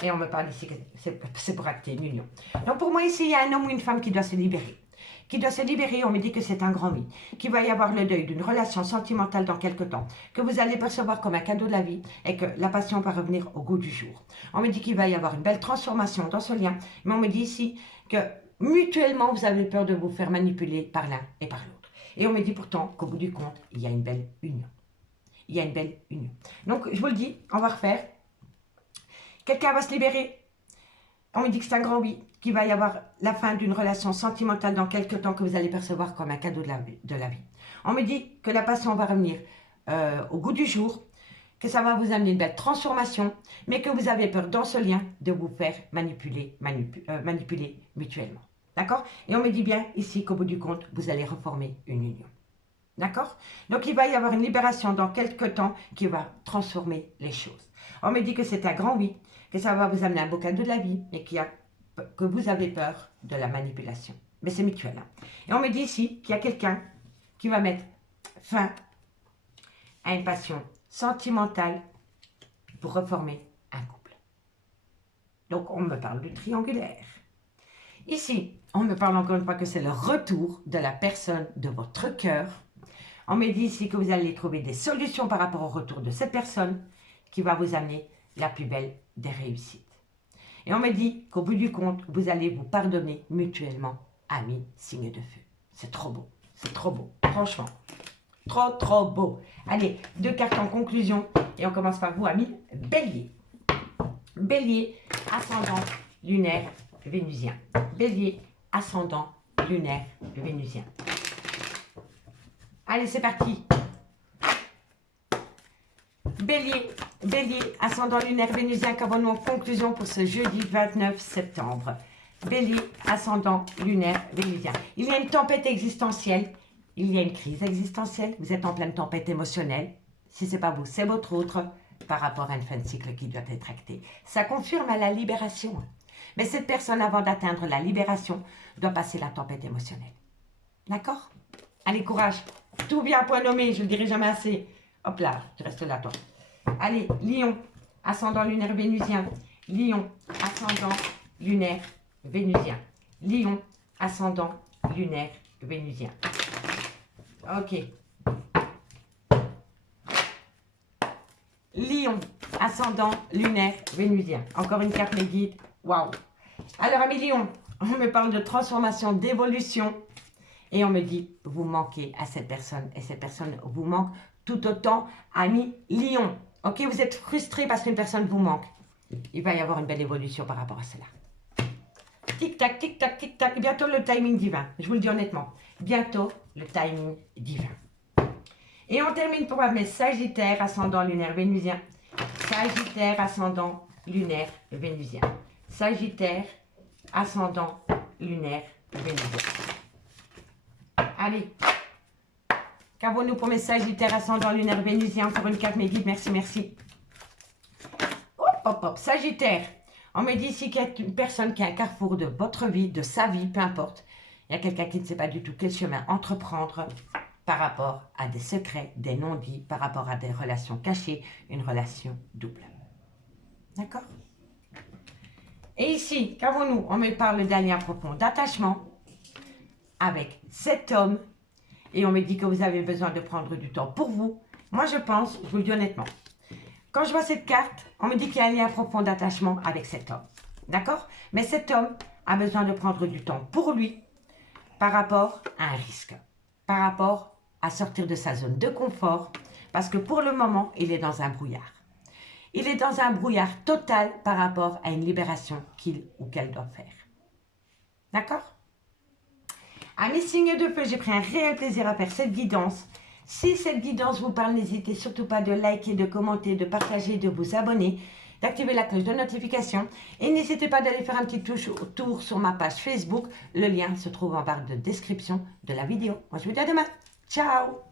Et on me parle ici que c'est pour acter une union. Donc pour moi ici, il y a un homme ou une femme qui doit se libérer. Qui doit se libérer, on me dit que c'est un grand oui. Qu'il va y avoir le deuil d'une relation sentimentale dans quelque temps. Que vous allez percevoir comme un cadeau de la vie et que la passion va revenir au goût du jour. On me dit qu'il va y avoir une belle transformation dans ce lien. Mais on me dit ici que mutuellement, vous avez peur de vous faire manipuler par l'un et par l'autre. Et on me dit pourtant qu'au bout du compte, il y a une belle union. Il y a une belle union. Donc, je vous le dis, on va refaire. Quelqu'un va se libérer. On me dit que c'est un grand oui, qu'il va y avoir la fin d'une relation sentimentale dans quelques temps que vous allez percevoir comme un cadeau de la vie. On me dit que la passion va revenir au goût du jour, que ça va vous amener une belle transformation, mais que vous avez peur dans ce lien de vous faire manipuler mutuellement. D'accord? Et on me dit bien ici qu'au bout du compte, vous allez reformer une union. D'accord? Donc il va y avoir une libération dans quelques temps qui va transformer les choses. On me dit que c'est un grand oui, que ça va vous amener un beau cadeau de la vie, mais que vous avez peur de la manipulation. Mais c'est mutuel. Hein? Et on me dit ici qu'il y a quelqu'un qui va mettre fin à une passion sentimentale pour reformer un couple. Donc on me parle du triangulaire. Ici, on me parle encore une fois que c'est le retour de la personne de votre cœur. On me dit ici que vous allez trouver des solutions par rapport au retour de cette personne qui va vous amener la plus belle des réussites. Et on me dit qu'au bout du compte, vous allez vous pardonner mutuellement, amis, signes de feu. C'est trop beau, franchement. Trop beau. Allez, 2 cartes en conclusion et on commence par vous, amis, Bélier. Bélier, ascendant, lunaire, vénusien. Bélier, ascendant, lunaire, vénusien. Allez, c'est parti. Bélier, ascendant lunaire vénusien, qu'avons-nous en conclusion pour ce jeudi 29 septembre? Bélier, ascendant lunaire vénusien. Il y a une tempête existentielle, il y a une crise existentielle, vous êtes en pleine tempête émotionnelle. Si ce n'est pas vous, c'est votre autre par rapport à une fin de cycle qui doit être actée. Ça confirme à la libération. Mais cette personne, avant d'atteindre la libération, doit passer la tempête émotionnelle. D'accord? Allez, courage. Tout vient à point nommé, je ne le dirai jamais assez. Hop là, tu restes là, toi. Allez, Lion, ascendant lunaire vénusien. Lion, ascendant lunaire vénusien. Lion, ascendant lunaire vénusien. Ok. Lion, ascendant lunaire vénusien. Encore une carte, mes guides. Waouh. Alors, amis Lion, on me parle de transformation, d'évolution. Et on me dit, vous manquez à cette personne. Et cette personne vous manque tout autant, amis Lion. Ok, vous êtes frustré parce qu'une personne vous manque. Il va y avoir une belle évolution par rapport à cela. Tic-tac, tic-tac, tic-tac. Bientôt le timing divin. Je vous le dis honnêtement. Bientôt le timing divin. Et on termine pour mes Sagittaires, ascendant lunaire vénusien. Sagittaire, ascendant lunaire vénusien. Sagittaire, ascendant lunaire vénusien. Allez. Qu'avons-nous pour mes Sagittaires, ascendant lunaire vénusien? Encore une carte, mes guides. Merci, merci. Hop, hop, hop. Sagittaire. On me dit ici qu'il y a une personne qui est à un carrefour de votre vie, de sa vie, peu importe. Il y a quelqu'un qui ne sait pas du tout quel chemin entreprendre par rapport à des secrets, des non-dits, par rapport à des relations cachées, une relation double. D'accord? Et ici, qu'avons-nous? On me parle d'un lien profond d'attachement avec cet homme. Et on me dit que vous avez besoin de prendre du temps pour vous. Moi, je pense, je vous le dis honnêtement, quand je vois cette carte, on me dit qu'il y a un lien profond d'attachement avec cet homme. D'accord? Mais cet homme a besoin de prendre du temps pour lui par rapport à un risque, par rapport à sortir de sa zone de confort, parce que pour le moment, il est dans un brouillard. Il est dans un brouillard total par rapport à une libération qu'il ou qu'elle doit faire. D'accord? À mes signes de feu, j'ai pris un réel plaisir à faire cette guidance. Si cette guidance vous parle, n'hésitez surtout pas de liker, de commenter, de partager, de vous abonner, d'activer la cloche de notification. Et n'hésitez pas d'aller faire un petit tour sur ma page Facebook. Le lien se trouve en barre de description de la vidéo. Moi, je vous dis à demain. Ciao!